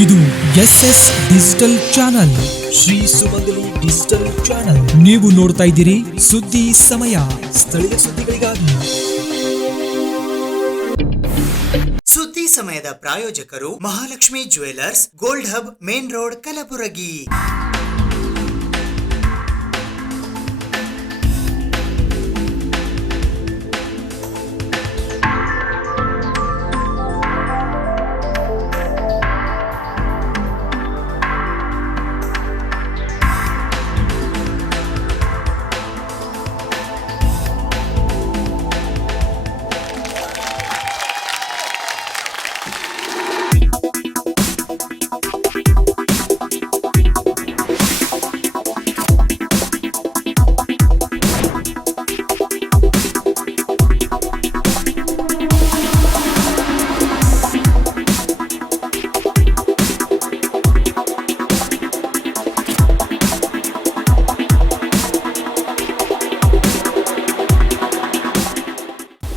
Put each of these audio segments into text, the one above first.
ಇದು SS digital channel, Shri ಸುಮಂಗಲಿ digital channel. ನೀವು ನೋಡ್ತಾ ಇದ್ದೀರಿ ಸುದ್ದಿ ಸಮಯ, ಸ್ಥಳೀಯ ಸುದ್ದಿಗಳಿಗಾಗಿ. ಸುದ್ದಿ ಸಮಯದ ಪ್ರಾಯೋಜಕರು Mahalakshmi jewellers, gold hub, main road, Kalaburagi.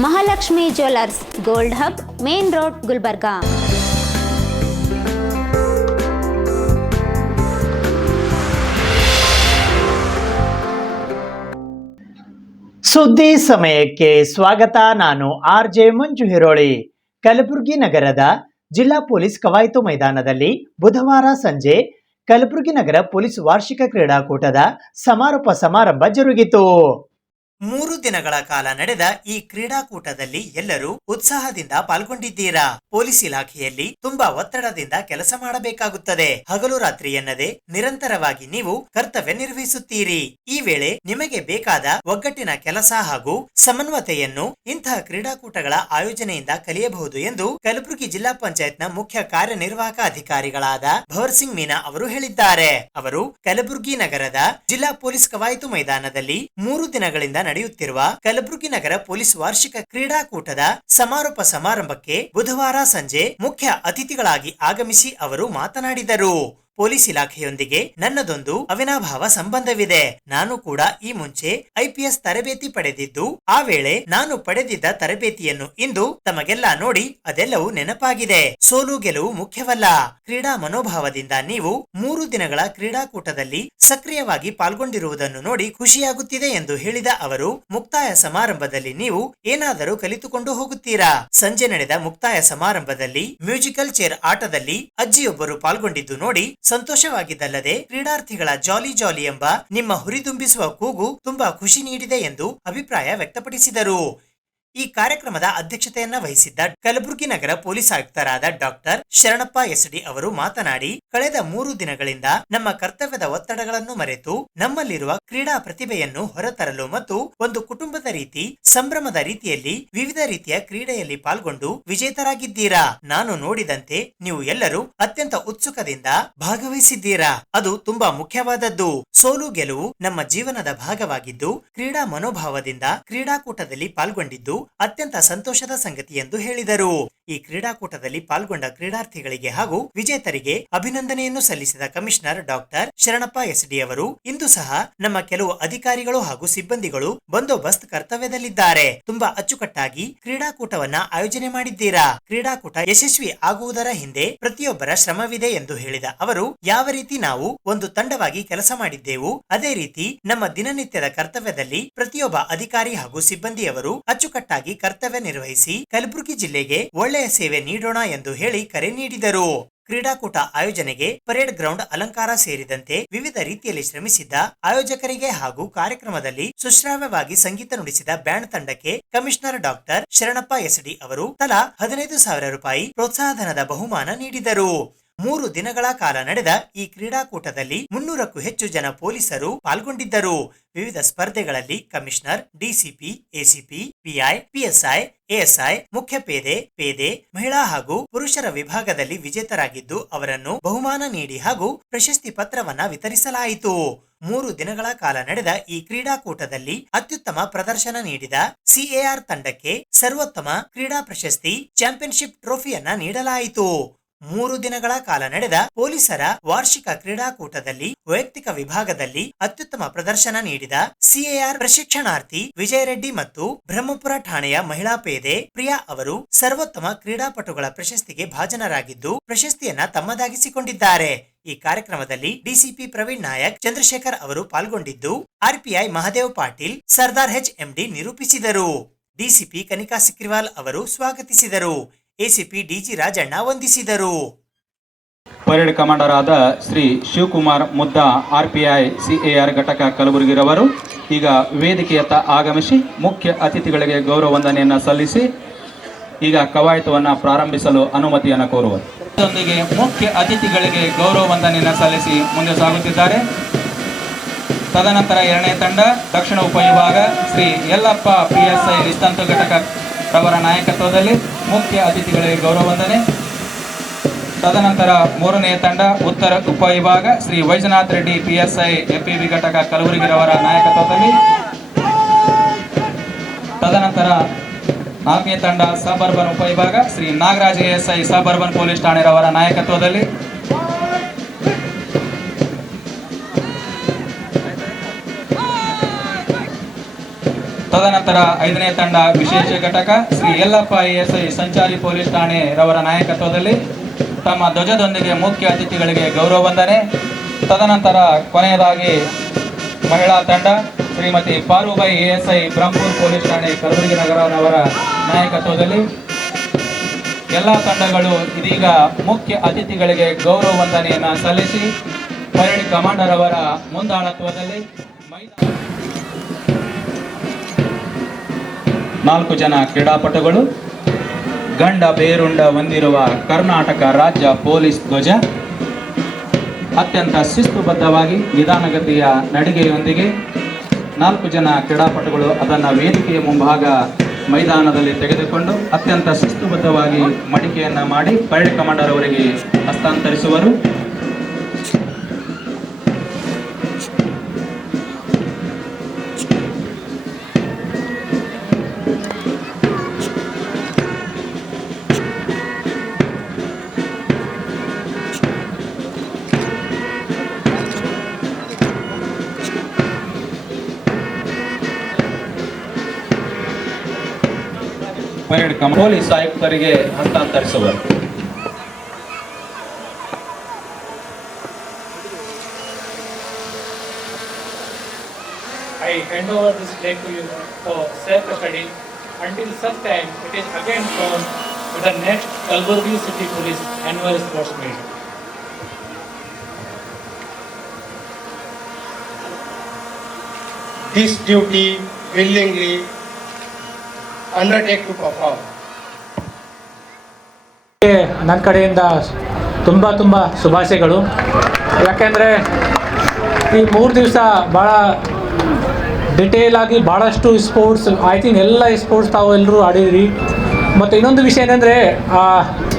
Mahalakshmi jewellers, gold hub, main road, Gulbarga. ಸುದ್ದಿ ಸಮಯಕ್ಕೆ ಸ್ವಾಗತ. ನಾನು RJ ಮಂಜು ಹಿರೋಳಿ. ಕಲಬುರಗಿ ನಗರದ ಜಿಲ್ಲಾ ಪೊಲೀಸ್ ಕವಾಯತು ಮೈದಾನದಲ್ಲಿ ಬುಧವಾರ ಸಂಜೆ ಕಲಬುರಗಿ ನಗರ ಪೊಲೀಸ್ ವಾರ್ಷಿಕ ಕ್ರೀಡಾಕೂಟದ ಸಮಾರೋಪ ಸಮಾರಂಭ ಜರುಗಿತು. 3 ದಿನಗಳ ಕಾಲ ನಡೆದ ಈ ಕ್ರೀಡಾಕೂಟದಲ್ಲಿ ಎಲ್ಲರೂ ಉತ್ಸಾಹದಿಂದ ಪಾಲ್ಗೊಂಡಿದ್ದೀರಾ. ಪೊಲೀಸ್ ಇಲಾಖೆಯಲ್ಲಿ ತುಂಬಾ ಒತ್ತಡದಿಂದ ಕೆಲಸ ಮಾಡಬೇಕಾಗುತ್ತದೆ. ಹಗಲು ರಾತ್ರಿ ಎನ್ನದೆ ನಿರಂತರವಾಗಿ ನೀವು ಕರ್ತವ್ಯ ನಿರ್ವಹಿಸುತ್ತೀರಿ. ಈ ವೇಳೆ ನಿಮಗೆ ಬೇಕಾದ ಒಗ್ಗಟ್ಟಿನ ಕೆಲಸ ಹಾಗೂ ಸಮನ್ವಯತೆಯನ್ನು ಇಂತಹ ಕ್ರೀಡಾಕೂಟಗಳ ಆಯೋಜನೆಯಿಂದ ಕಲಿಯಬಹುದು ಎಂದು ಕಲಬುರಗಿ ಜಿಲ್ಲಾ ಪಂಚಾಯತ್ನ ಮುಖ್ಯ ಕಾರ್ಯನಿರ್ವಾಹಕ ಅಧಿಕಾರಿಗಳಾದ ಭವರ್ ಸಿಂಗ್ ಮೀನಾ ಅವರು ಹೇಳಿದ್ದಾರೆ. ಅವರು ಕಲಬುರಗಿ ನಗರದ ಜಿಲ್ಲಾ ಪೊಲೀಸ್ ಕವಾಯತು ಮೈದಾನದಲ್ಲಿ 3 ದಿನಗಳಿಂದ ನಡೆಯುತ್ತಿರುವ ಕಲಬುರಗಿ ನಗರ ಪೊಲೀಸ್ ವಾರ್ಷಿಕ ಕ್ರೀಡಾಕೂಟದ ಸಮಾರೋಪ ಸಮಾರಂಭಕ್ಕೆ ಬುಧವಾರ ಸಂಜೆ ಮುಖ್ಯ ಅತಿಥಿಗಳಾಗಿ ಆಗಮಿಸಿ ಅವರು ಮಾತನಾಡಿದರು. ಪೊಲೀಸ್ ಇಲಾಖೆಯೊಂದಿಗೆ ನನ್ನದೊಂದು ಅವಿನಾಭಾವ ಸಂಬಂಧವಿದೆ. ನಾನು ಕೂಡ ಈ ಮುಂಚೆ IPS ತರಬೇತಿ ಪಡೆದಿದ್ದು, ಆ ವೇಳೆ ನಾನು ಪಡೆದಿದ್ದ ತರಬೇತಿಯನ್ನು ಇಂದು ತಮಗೆಲ್ಲ ನೋಡಿ ಅದೆಲ್ಲವೂ ನೆನಪಾಗಿದೆ. ಸೋಲು ಗೆಲುವು ಮುಖ್ಯವಲ್ಲ, ಕ್ರೀಡಾ ಮನೋಭಾವದಿಂದ ನೀವು 3 ದಿನಗಳ ಕ್ರೀಡಾಕೂಟದಲ್ಲಿ ಸಕ್ರಿಯವಾಗಿ ಪಾಲ್ಗೊಂಡಿರುವುದನ್ನು ನೋಡಿ ಖುಷಿಯಾಗುತ್ತಿದೆ ಎಂದು ಹೇಳಿದ ಅವರು, ಮುಕ್ತಾಯ ಸಮಾರಂಭದಲ್ಲಿ ನೀವು ಏನಾದರೂ ಕಲಿತುಕೊಂಡು ಹೋಗುತ್ತೀರಾ. ಸಂಜೆ ನಡೆದ ಮುಕ್ತಾಯ ಸಮಾರಂಭದಲ್ಲಿ ಮ್ಯೂಸಿಕಲ್ ಚೇರ್ ಆಟದಲ್ಲಿ ಅಜ್ಜಿಯೊಬ್ಬರು ಪಾಲ್ಗೊಂಡಿದ್ದು ನೋಡಿ ಸಂತೋಷವಾಗಿದ್ದಲ್ಲದೆ ಕ್ರೀಡಾರ್ಥಿಗಳ ಜಾಲಿ ಜಾಲಿ ಎಂಬ ನಿಮ್ಮ ಹುರಿದುಂಬಿಸುವ ಕೂಗು ತುಂಬಾ ಖುಷಿ ನೀಡಿದೆ ಎಂದು ಅಭಿಪ್ರಾಯ ವ್ಯಕ್ತಪಡಿಸಿದರು. ಈ ಕಾರ್ಯಕ್ರಮದ ಅಧ್ಯಕ್ಷತೆಯನ್ನ ವಹಿಸಿದ್ದ ಕಲಬುರಗಿ ನಗರ ಪೊಲೀಸ್ ಆಯುಕ್ತರಾದ ಡಾಕ್ಟರ್ ಶರಣಪ್ಪ SD ಅವರು ಮಾತನಾಡಿ, ಕಳೆದ 3 ದಿನಗಳಿಂದ ನಮ್ಮ ಕರ್ತವ್ಯದ ಒತ್ತಡಗಳನ್ನು ಮರೆತು ನಮ್ಮಲ್ಲಿರುವ ಕ್ರೀಡಾ ಪ್ರತಿಭೆಯನ್ನು ಹೊರತರಲು ಮತ್ತು ಒಂದು ಕುಟುಂಬದ ರೀತಿ ಸಂಭ್ರಮದ ರೀತಿಯಲ್ಲಿ ವಿವಿಧ ರೀತಿಯ ಕ್ರೀಡೆಯಲ್ಲಿ ಪಾಲ್ಗೊಂಡು ವಿಜೇತರಾಗಿದ್ದೀರಾ. ನಾನು ನೋಡಿದಂತೆ ನೀವು ಎಲ್ಲರೂ ಅತ್ಯಂತ ಉತ್ಸುಕದಿಂದ ಭಾಗವಹಿಸಿದ್ದೀರಾ. ಅದು ತುಂಬಾ ಮುಖ್ಯವಾದದ್ದು. ಸೋಲು ಗೆಲುವು ನಮ್ಮ ಜೀವನದ ಭಾಗವಾಗಿದ್ದು, ಕ್ರೀಡಾ ಮನೋಭಾವದಿಂದ ಕ್ರೀಡಾಕೂಟದಲ್ಲಿ ಪಾಲ್ಗೊಂಡಿದ್ದು ಅತ್ಯಂತ ಸಂತೋಷದ ಸಂಗತಿ ಎಂದು ಹೇಳಿದರು. ಈ ಕ್ರೀಡಾಕೂಟದಲ್ಲಿ ಪಾಲ್ಗೊಂಡ ಕ್ರೀಡಾರ್ಥಿಗಳಿಗೆ ಹಾಗೂ ವಿಜೇತರಿಗೆ ಅಭಿನಂದನೆಯನ್ನು ಸಲ್ಲಿಸಿದ ಕಮಿಷನರ್ ಡಾಕ್ಟರ್ ಶರಣಪ್ಪ SD ಅವರು, ಇಂದು ಸಹ ನಮ್ಮ ಕೆಲವು ಅಧಿಕಾರಿಗಳು ಹಾಗೂ ಸಿಬ್ಬಂದಿಗಳು ಬಂದೋಬಸ್ತ್ ಕರ್ತವ್ಯದಲ್ಲಿದ್ದಾರೆ. ತುಂಬಾ ಅಚ್ಚುಕಟ್ಟಾಗಿ ಕ್ರೀಡಾಕೂಟವನ್ನ ಆಯೋಜನೆ ಮಾಡಿದ್ದೀರಾ. ಕ್ರೀಡಾಕೂಟ ಯಶಸ್ವಿ ಆಗುವುದರ ಹಿಂದೆ ಪ್ರತಿಯೊಬ್ಬರ ಶ್ರಮವಿದೆ ಎಂದು ಹೇಳಿದ ಅವರು, ಯಾವ ರೀತಿ ನಾವು ಒಂದು ತಂಡವಾಗಿ ಕೆಲಸ ಮಾಡಿದ್ದೆವು, ಅದೇ ರೀತಿ ನಮ್ಮ ದಿನನಿತ್ಯದ ಕರ್ತವ್ಯದಲ್ಲಿ ಪ್ರತಿಯೊಬ್ಬ ಅಧಿಕಾರಿ ಹಾಗೂ ಸಿಬ್ಬಂದಿಯವರು ಅಚ್ಚುಕಟ್ಟಾಗಿ ಕರ್ತವ್ಯ ನಿರ್ವಹಿಸಿ ಕಲಬುರಗಿ ಜಿಲ್ಲೆಗೆ ಒಳ್ಳೆಯ ಸೇವೆ ನೀಡೋಣ ಎಂದು ಹೇಳಿ ಕರೆ ನೀಡಿದರು. ಕ್ರೀಡಾಕೂಟ ಆಯೋಜನೆಗೆ ಪರೇಡ್ ಗ್ರೌಂಡ್ ಅಲಂಕಾರ ಸೇರಿದಂತೆ ವಿವಿಧ ರೀತಿಯಲ್ಲಿ ಶ್ರಮಿಸಿದ್ದ ಆಯೋಜಕರಿಗೆ ಹಾಗೂ ಕಾರ್ಯಕ್ರಮದಲ್ಲಿ ಸುಶ್ರಾವ್ಯವಾಗಿ ಸಂಗೀತ ನುಡಿಸಿದ ಬ್ಯಾಂಡ್ ತಂಡಕ್ಕೆ ಕಮಿಷನರ್ ಡಾಕ್ಟರ್ ಶರಣಪ್ಪ SD ಅವರು ತಲಾ 15,000 ರೂಪಾಯಿ ಪ್ರೋತ್ಸಾಹಧನದ ಬಹುಮಾನ ನೀಡಿದರು. 3 ದಿನಗಳ ಕಾಲ ನಡೆದ ಈ ಕ್ರೀಡಾಕೂಟದಲ್ಲಿ 300ಕ್ಕೂ ಹೆಚ್ಚು ಜನ ಪೊಲೀಸರು ಪಾಲ್ಗೊಂಡಿದ್ದರು. ವಿವಿಧ ಸ್ಪರ್ಧೆಗಳಲ್ಲಿ commissioner, DCP, ACP, PI, PSI, ASI, ಮುಖ್ಯ ಪೇದೆ, ಮಹಿಳಾ ಹಾಗೂ ಪುರುಷರ ವಿಭಾಗದಲ್ಲಿ ವಿಜೇತರಾಗಿದ್ದು ಅವರನ್ನು ಬಹುಮಾನ ನೀಡಿ ಹಾಗೂ ಪ್ರಶಸ್ತಿ ಪತ್ರವನ್ನ ವಿತರಿಸಲಾಯಿತು. 3 ದಿನಗಳ ಕಾಲ ನಡೆದ ಈ ಕ್ರೀಡಾಕೂಟದಲ್ಲಿ ಅತ್ಯುತ್ತಮ ಪ್ರದರ್ಶನ ನೀಡಿದ CAR ತಂಡಕ್ಕೆ ಸರ್ವೋತ್ತಮ ಕ್ರೀಡಾ ಪ್ರಶಸ್ತಿ, ಚಾಂಪಿಯನ್ಶಿಪ್ ಟ್ರೋಫಿಯನ್ನ ನೀಡಲಾಯಿತು. 3 ದಿನಗಳ ಕಾಲ ನಡೆದ ಪೊಲೀಸರ ವಾರ್ಷಿಕ ಕ್ರೀಡಾಕೂಟದಲ್ಲಿ ವೈಯಕ್ತಿಕ ವಿಭಾಗದಲ್ಲಿ ಅತ್ಯುತ್ತಮ ಪ್ರದರ್ಶನ ನೀಡಿದ ಸಿಎಆರ್ ಪ್ರಶಿಕ್ಷಣಾರ್ಥಿ ವಿಜಯ ರೆಡ್ಡಿ ಮತ್ತು ಬ್ರಹ್ಮಪುರ ಠಾಣೆಯ ಮಹಿಳಾ ಪೇದೆ ಪ್ರಿಯಾ ಅವರು ಸರ್ವೋತ್ತಮ ಕ್ರೀಡಾಪಟುಗಳ ಪ್ರಶಸ್ತಿಗೆ ಭಾಜನರಾಗಿದ್ದು ಪ್ರಶಸ್ತಿಯನ್ನ ತಮ್ಮದಾಗಿಸಿಕೊಂಡಿದ್ದಾರೆ. ಈ ಕಾರ್ಯಕ್ರಮದಲ್ಲಿ ಡಿಸಿಪಿ ಪ್ರವೀಣ್ ನಾಯಕ್, ಚಂದ್ರಶೇಖರ್ ಅವರು ಪಾಲ್ಗೊಂಡಿದ್ದು ಆರ್ಪಿಐ ಮಹದೇವ್ ಪಾಟೀಲ್, ಸರ್ದಾರ್ HMD ನಿರೂಪಿಸಿದರು. ಡಿಸಿಪಿ ಕನಿಕಾ ಸಿಕ್ರಿವಾಲ್ ಅವರು ಸ್ವಾಗತಿಸಿದರು. ಎಸಿಪಿ ಡಿಜಿ ರಾಜಣ್ಣ ವಂದಿಸಿದರು. ಪರೇಡ್ ಕಮಾಂಡರ್ ಆದ ಶ್ರೀ ಶಿವಕುಮಾರ್ ಮುದ್ದಾ RPI CAR ಘಟಕ ಕಲಬುರಗಿರವರು ಈಗ ವೇದಿಕೆಯತ್ತ ಆಗಮಿಸಿ ಮುಖ್ಯ ಅತಿಥಿಗಳಿಗೆ ಗೌರವ ವಂದನೆಯನ್ನು ಸಲ್ಲಿಸಿ ಈಗ ಕವಾಯತವನ್ನು ಪ್ರಾರಂಭಿಸಲು ಅನುಮತಿಯನ್ನು ಕೋರುವರು. ಇದರೊಂದಿಗೆ ಮುಖ್ಯ ಅತಿಥಿಗಳಿಗೆ ಗೌರವ ವಂದನೆಯನ್ನು ಸಲ್ಲಿಸಿ ಮುಂದೆ ಸಾಗುತ್ತಿದ್ದಾರೆ. ತದನಂತರ ಎರಡನೇ ತಂಡ ದಕ್ಷಿಣ ಉಪವಿಭಾಗ ಶ್ರೀ ಯಲ್ಲಪ್ಪ PSI ನಿಸ್ತಂತು ಘಟಕ ರವರ ನಾಯಕತ್ವದಲ್ಲಿ ಮುಖ್ಯ ಅತಿಥಿಗಳಿಗೆ ಗೌರವ ವಂದನೆ. ತದನಂತರ ಮೂರನೆಯ ತಂಡ ಉತ್ತರ ಉಪವಿಭಾಗ ಶ್ರೀ ವೈಜನಾಥ್ ರೆಡ್ಡಿ PSI FPB ಘಟಕ ಕಲಬುರಗಿರವರ ನಾಯಕತ್ವದಲ್ಲಿ. ತದನಂತರ ನಾಲ್ಕನೇ ತಂಡ ಸಬ್ ಅರ್ಬನ್ ಉಪವಿಭಾಗ ಶ್ರೀ ನಾಗರಾಜ್ ASI ಸಬ್ ಅರ್ಬನ್ ಪೊಲೀಸ್ ಠಾಣೆರವರ ನಾಯಕತ್ವದಲ್ಲಿ. ತದನಂತರ ಐದನೇ ತಂಡ ವಿಶೇಷ ಘಟಕ ಶ್ರೀ ಯಲ್ಲಪ್ಪ ASI ಸಂಚಾರಿ ಪೊಲೀಸ್ ಠಾಣೆ ರವರ ನಾಯಕತ್ವದಲ್ಲಿ ತಮ್ಮ ಧ್ವಜದೊಂದಿಗೆ ಮುಖ್ಯ ಅತಿಥಿಗಳಿಗೆ ಗೌರವ ವಂದನೆ. ತದನಂತರ ಕೊನೆಯದಾಗಿ ಮಹಿಳಾ ತಂಡ ಶ್ರೀಮತಿ ಪಾರುಬಾಯಿ ASI ಬ್ರಹ್ಮಪುರ ಪೊಲೀಸ್ ಠಾಣೆ ಕಲಬುರಗಿ ನಗರವರ ನಾಯಕತ್ವದಲ್ಲಿ. ಎಲ್ಲ ತಂಡಗಳು ಇದೀಗ ಮುಖ್ಯ ಅತಿಥಿಗಳಿಗೆ ಗೌರವ ವಂದನೆಯನ್ನು ಸಲ್ಲಿಸಿ ಪರೇಡ್ ಕಮಾಂಡರ್ ಅವರ ಮುಂದಾಳತ್ವದಲ್ಲಿ 4 ಜನ ಕ್ರೀಡಾಪಟುಗಳು ಗಂಡ ಬೇರುಂಡ ಹೊಂದಿರುವ ಕರ್ನಾಟಕ ರಾಜ್ಯ ಪೊಲೀಸ್ ಧ್ವಜ ಅತ್ಯಂತ ಶಿಸ್ತುಬದ್ಧವಾಗಿ ನಿಧಾನಗತಿಯ ನಡಿಗೆಯೊಂದಿಗೆ 4 ಜನ ಕ್ರೀಡಾಪಟುಗಳು ಅದನ್ನು ವೇದಿಕೆಯ ಮುಂಭಾಗ ಮೈದಾನದಲ್ಲಿ ತೆಗೆದುಕೊಂಡು ಅತ್ಯಂತ ಶಿಸ್ತುಬದ್ಧವಾಗಿ ಮಡಿಕೆಯನ್ನು ಮಾಡಿ ಪರೇಡ್ ಕಮಾಂಡರ್ ಅವರಿಗೆ ಹಸ್ತಾಂತರಿಸುವರು. ಪರೇಡ್ ಪೊಲೀಸ್ ಆಯುಕ್ತರಿಗೆ ಹಸ್ತಾಂತರಿಸುವರು. I hand over this flag to you for self-custody until such time it is again shown to the next Kalburgi City Police Annual Sports Meet. This duty willingly undertake to perform. ನನ್ನ ಕಡೆಯಿಂದ ತುಂಬ ಶುಭಾಶಯಗಳು. ಯಾಕೆಂದರೆ ಈ 3 ದಿವಸ ಭಾಳ detail ಆಗಿ ಭಾಳಷ್ಟು ಸ್ಪೋರ್ಟ್ಸ್ ಐ ಥಿಂಕ್ ಎಲ್ಲ ಸ್ಪೋರ್ಟ್ಸ್ ತಾವು ಎಲ್ಲರೂ ಆಡಿದ್ರಿ. ಮತ್ತು ಇನ್ನೊಂದು ವಿಷಯ ಏನಂದರೆ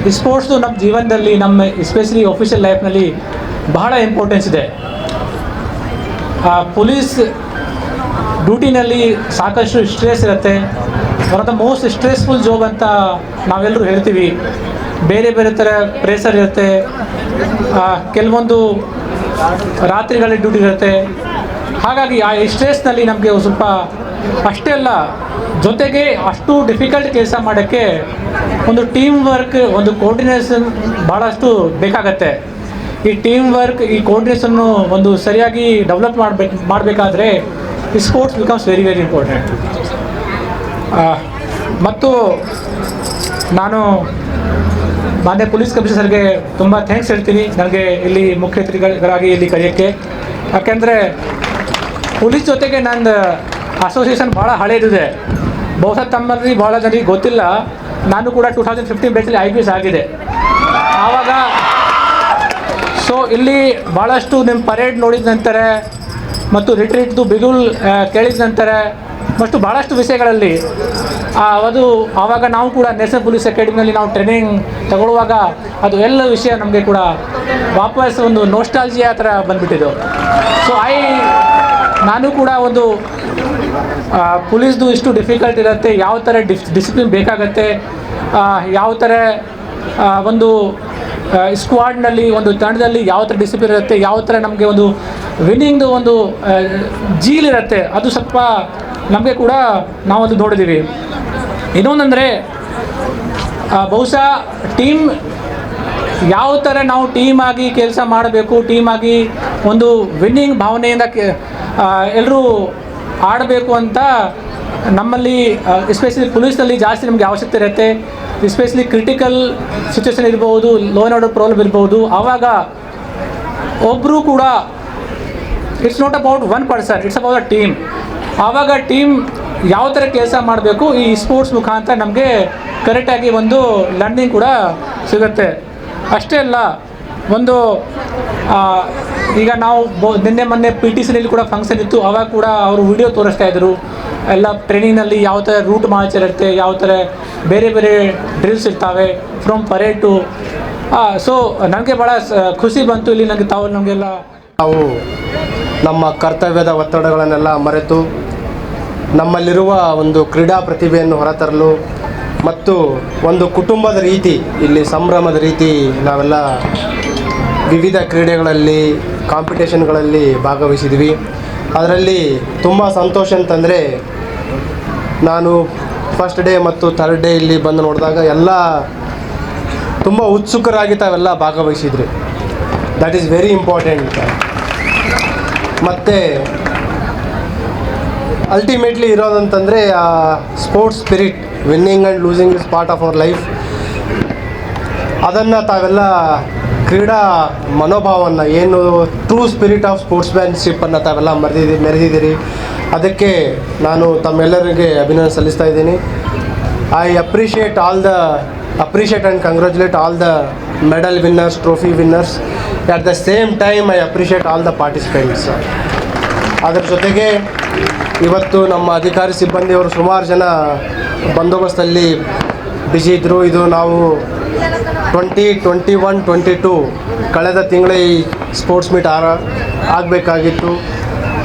ಈ ಸ್ಪೋರ್ಟ್ಸು ನಮ್ಮ ಜೀವನದಲ್ಲಿ ನಮ್ಮ ಎಸ್ಪೆಷಲಿ ಆಫೀಷಿಯಲ್ ಲೈಫ್ನಲ್ಲಿ ಬಹಳ ಇಂಪಾರ್ಟೆನ್ಸ್ ಇದೆ. ಪೊಲೀಸ್ ಡ್ಯೂಟಿನಲ್ಲಿ ಸಾಕಷ್ಟು ಸ್ಟ್ರೆಸ್ ಇರುತ್ತೆ. One of the most stressful job ಅಂತ ನಾವೆಲ್ಲರೂ ಹೇಳ್ತೀವಿ. ಬೇರೆ ಥರ ಪ್ರೆಷರ್ ಇರುತ್ತೆ, ಕೆಲವೊಂದು ರಾತ್ರಿಗಳಲ್ಲಿ ಡ್ಯೂಟಿ ಇರುತ್ತೆ. ಹಾಗಾಗಿ ಆ ಸ್ಟ್ರೆಸ್ನಲ್ಲಿ ನಮಗೆ ಸ್ವಲ್ಪ ಅಷ್ಟೇ ಅಲ್ಲ, ಜೊತೆಗೆ ಅಷ್ಟು ಡಿಫಿಕಲ್ಟ್ ಕೆಲಸ ಮಾಡೋಕ್ಕೆ ಒಂದು ಟೀಮ್ ವರ್ಕ್, ಒಂದು ಕೋರ್ಡಿನೇಷನ್ ಭಾಳಷ್ಟು ಬೇಕಾಗತ್ತೆ. ಈ ಟೀಮ್ ವರ್ಕ್, ಈ ಕೋರ್ಡಿನೇಷನ್ನು ಒಂದು ಸರಿಯಾಗಿ ಡೆವಲಪ್ ಮಾಡಬೇಕಾದ್ರೆ ಈ ಸ್ಪೋರ್ಟ್ಸ್ ಬಿಕಮ್ಸ್ ವೆರಿ ಇಂಪಾರ್ಟೆಂಟ್. ಮತ್ತು ನಾನು ಮಾನ್ಯ ಪೊಲೀಸ್ ಕಮಿಷನರ್ಗೆ ತುಂಬ ಥ್ಯಾಂಕ್ಸ್ ಹೇಳ್ತೀನಿ, ನನಗೆ ಇಲ್ಲಿ ಮುಖ್ಯ ಅತಿಥಿಗಳಾಗಿ ಇಲ್ಲಿ ಕರೆಯೋಕ್ಕೆ. ಯಾಕೆಂದರೆ ಪೊಲೀಸ್ ಜೊತೆಗೆ ನಂದು ಅಸೋಸಿಯೇಷನ್ ಭಾಳ ಹಳೇದಿದೆ. ಬಹುಶಃ ತಮ್ಮಲ್ಲಿ ಭಾಳ ಜನರಿಗೆ ಗೊತ್ತಿಲ್ಲ, ನಾನು ಕೂಡ 2015 ಬ್ಯಾಚಲ್ಲಿ IPS ಆಗಿದೆ. ಆವಾಗ ಸೊ ಇಲ್ಲಿ ಭಾಳಷ್ಟು ನಿಮ್ಮ ಪರೇಡ್ ನೋಡಿದ ನಂತರ ಮತ್ತು ರಿಟ್ರೀಟ್ದು ಬಿಗುಲ್ ಕೇಳಿದ ನಂತರ ಮತ್ತು ಭಾಳಷ್ಟು ವಿಷಯಗಳಲ್ಲಿ ಅದು ಆವಾಗ ನಾವು ಕೂಡ ನ್ಯಾಷನಲ್ ಪೊಲೀಸ್ ಅಕಾಡೆಮಿಯಲ್ಲಿ ನಾವು ಟ್ರೈನಿಂಗ್ ತಗೊಳ್ಳುವಾಗ ಅದು ಎಲ್ಲ ವಿಷಯ ನಮಗೆ ಕೂಡ ವಾಪಸ್ ಒಂದು ನೋಸ್ಟಾಲ್ಜಿಯಾ ಥರ ಬಂದುಬಿಟ್ಟಿದ್ದು. ಸೊ ನಾನು ಕೂಡ ಒಂದು ಪೊಲೀಸ್ದು ಇಷ್ಟು ಡಿಫಿಕಲ್ಟ್ ಇರುತ್ತೆ, ಯಾವ ಥರ ಡಿಸಿಪ್ಲಿನ್ ಬೇಕಾಗತ್ತೆ, ಯಾವ ಥರ ಒಂದು ಸ್ಕ್ವಾಡ್ನಲ್ಲಿ ಒಂದು ತಂಡದಲ್ಲಿ ಯಾವ ಥರ ಡಿಸಿಪ್ಲಿನ್ ಇರುತ್ತೆ, ಯಾವ ಥರ ನಮಗೆ ಒಂದು ವಿನ್ನಿಂಗ್ದು ಒಂದು ಜೀಲಿರುತ್ತೆ, ಅದು ಸ್ವಲ್ಪ ನಮಗೆ ಕೂಡ ನಾವೊಂದು ನೋಡಿದ್ದೀವಿ. ಇನ್ನೊಂದಂದರೆ ಬಹುಶಃ ಟೀಮ್ ಯಾವ ಥರ ನಾವು ಟೀಮಾಗಿ ಕೆಲಸ ಮಾಡಬೇಕು, ಟೀಮಾಗಿ ಒಂದು ವಿನ್ನಿಂಗ್ ಭಾವನೆಯಿಂದ ಎಲ್ಲರೂ ಆಡಬೇಕು ಅಂತ ನಮ್ಮಲ್ಲಿ ಎಸ್ಪೆಷಲಿ ಪೊಲೀಸ್ನಲ್ಲಿ ಜಾಸ್ತಿ ನಮಗೆ ಅವಶ್ಯಕತೆ ಇರುತ್ತೆ. ಎಸ್ಪೆಷಲಿ ಕ್ರಿಟಿಕಲ್ ಸಿಚುವೇಶನ್ ಇರ್ಬೋದು, ಲೋ ಆ್ಯಂಡ್ ಆರ್ಡರ್ ಪ್ರಾಬ್ಲಮ್ ಇರ್ಬೋದು, ಆವಾಗ ಒಬ್ಬರು ಕೂಡ it's not about one person, it's about a team. ಆವಾಗ ಟೀಮ್ ಯಾವ ಥರ ಕೆಲಸ ಮಾಡಬೇಕು ಈ ಸ್ಪೋರ್ಟ್ಸ್ ಮುಖಾಂತರ ನಮಗೆ ಕರೆಕ್ಟಾಗಿ ಒಂದು ಲರ್ನಿಂಗ್ ಕೂಡ ಸಿಗುತ್ತೆ. ಅಷ್ಟೇ ಅಲ್ಲ, ಒಂದು ಈಗ ನಾವು ನಿನ್ನೆ ಮೊನ್ನೆ PTCನಲ್ಲಿ ಕೂಡ ಫಂಕ್ಷನ್ ಇತ್ತು, ಆವಾಗ ಕೂಡ ಅವರು ವಿಡಿಯೋ ತೋರಿಸ್ತಾ ಇದ್ದರು. ಎಲ್ಲ ಟ್ರೈನಿಂಗ್ನಲ್ಲಿ ಯಾವ ಥರ ರೂಟ್ ಮಾರ್ಚ್ ಇರುತ್ತೆ, ಯಾವ ಥರ ಬೇರೆ ಬೇರೆ ಡ್ರಿಲ್ಸ್ ಇರ್ತವೆ ಫ್ರಮ್ ಪರೇಡ್ ಟು. ಸೊ ನನಗೆ ಭಾಳ ಖುಷಿ ಬಂತು ಇಲ್ಲಿ ನಮಗೆಲ್ಲ ನಾವು ನಮ್ಮ ಕರ್ತವ್ಯದ ಒತ್ತಡಗಳನ್ನೆಲ್ಲ ಮರೆತು ನಮ್ಮಲ್ಲಿರುವ ಒಂದು ಕ್ರೀಡಾ ಪ್ರತಿಭೆಯನ್ನು ಹೊರತರಲು ಮತ್ತು ಒಂದು ಕುಟುಂಬದ ರೀತಿ, ಇಲ್ಲಿ ಸಂಭ್ರಮದ ರೀತಿ ನಾವೆಲ್ಲ ವಿವಿಧ ಕ್ರೀಡೆಗಳಲ್ಲಿ ಕಾಂಪಿಟೇಷನ್ಗಳಲ್ಲಿ ಭಾಗವಹಿಸಿದ್ವಿ. ಅದರಲ್ಲಿ ತುಂಬ ಸಂತೋಷ ಅಂತಂದರೆ, ನಾನು ಫಸ್ಟ್ ಡೇ ಮತ್ತು ಥರ್ಡ್ ಡೇ ಇಲ್ಲಿ ಬಂದು ನೋಡಿದಾಗ ಎಲ್ಲ ತುಂಬ ಉತ್ಸುಕರಾಗಿ ತಾವೆಲ್ಲ ಭಾಗವಹಿಸಿದ್ರಿ. That is very important. ಮತ್ತು ಅಲ್ಟಿಮೇಟ್ಲಿ ಇರೋದಂತಂದರೆ sports spirit, winning and losing is part of our life. ಅದನ್ನು ತಾವೆಲ್ಲ ಕ್ರೀಡಾ ಮನೋಭಾವವನ್ನು, ಏನು ಟ್ರೂ ಸ್ಪಿರಿಟ್ ಆಫ್ ಸ್ಪೋರ್ಟ್ಸ್ಮ್ಯಾನ್ಶಿಪ್ಪನ್ನು ತಾವೆಲ್ಲ ಮೆರೆದಿದ್ದೀರಿ. ಅದಕ್ಕೆ ನಾನು ತಮ್ಮೆಲ್ಲರಿಗೆ ಅಭಿನಂದನೆ ಸಲ್ಲಿಸ್ತಾ ಇದ್ದೀನಿ. I appreciate and congratulate all the medal winners, trophy winners. At the same time I appreciate all the participants. ಅದರ ಜೊತೆಗೆ ಇವತ್ತು ನಮ್ಮ ಅಧಿಕಾರಿ ಸಿಬ್ಬಂದಿಯವರು ಸುಮಾರು ಜನ ಬಂದೋಬಸ್ತಲ್ಲಿ ಬ್ಯುಸಿ ಇದ್ದರು. ಇದು ನಾವು 2021-22 ಕಳೆದ ತಿಂಗಳ ಈ ಸ್ಪೋರ್ಟ್ಸ್ ಮೀಟ್ ಆಗಬೇಕಾಗಿತ್ತು.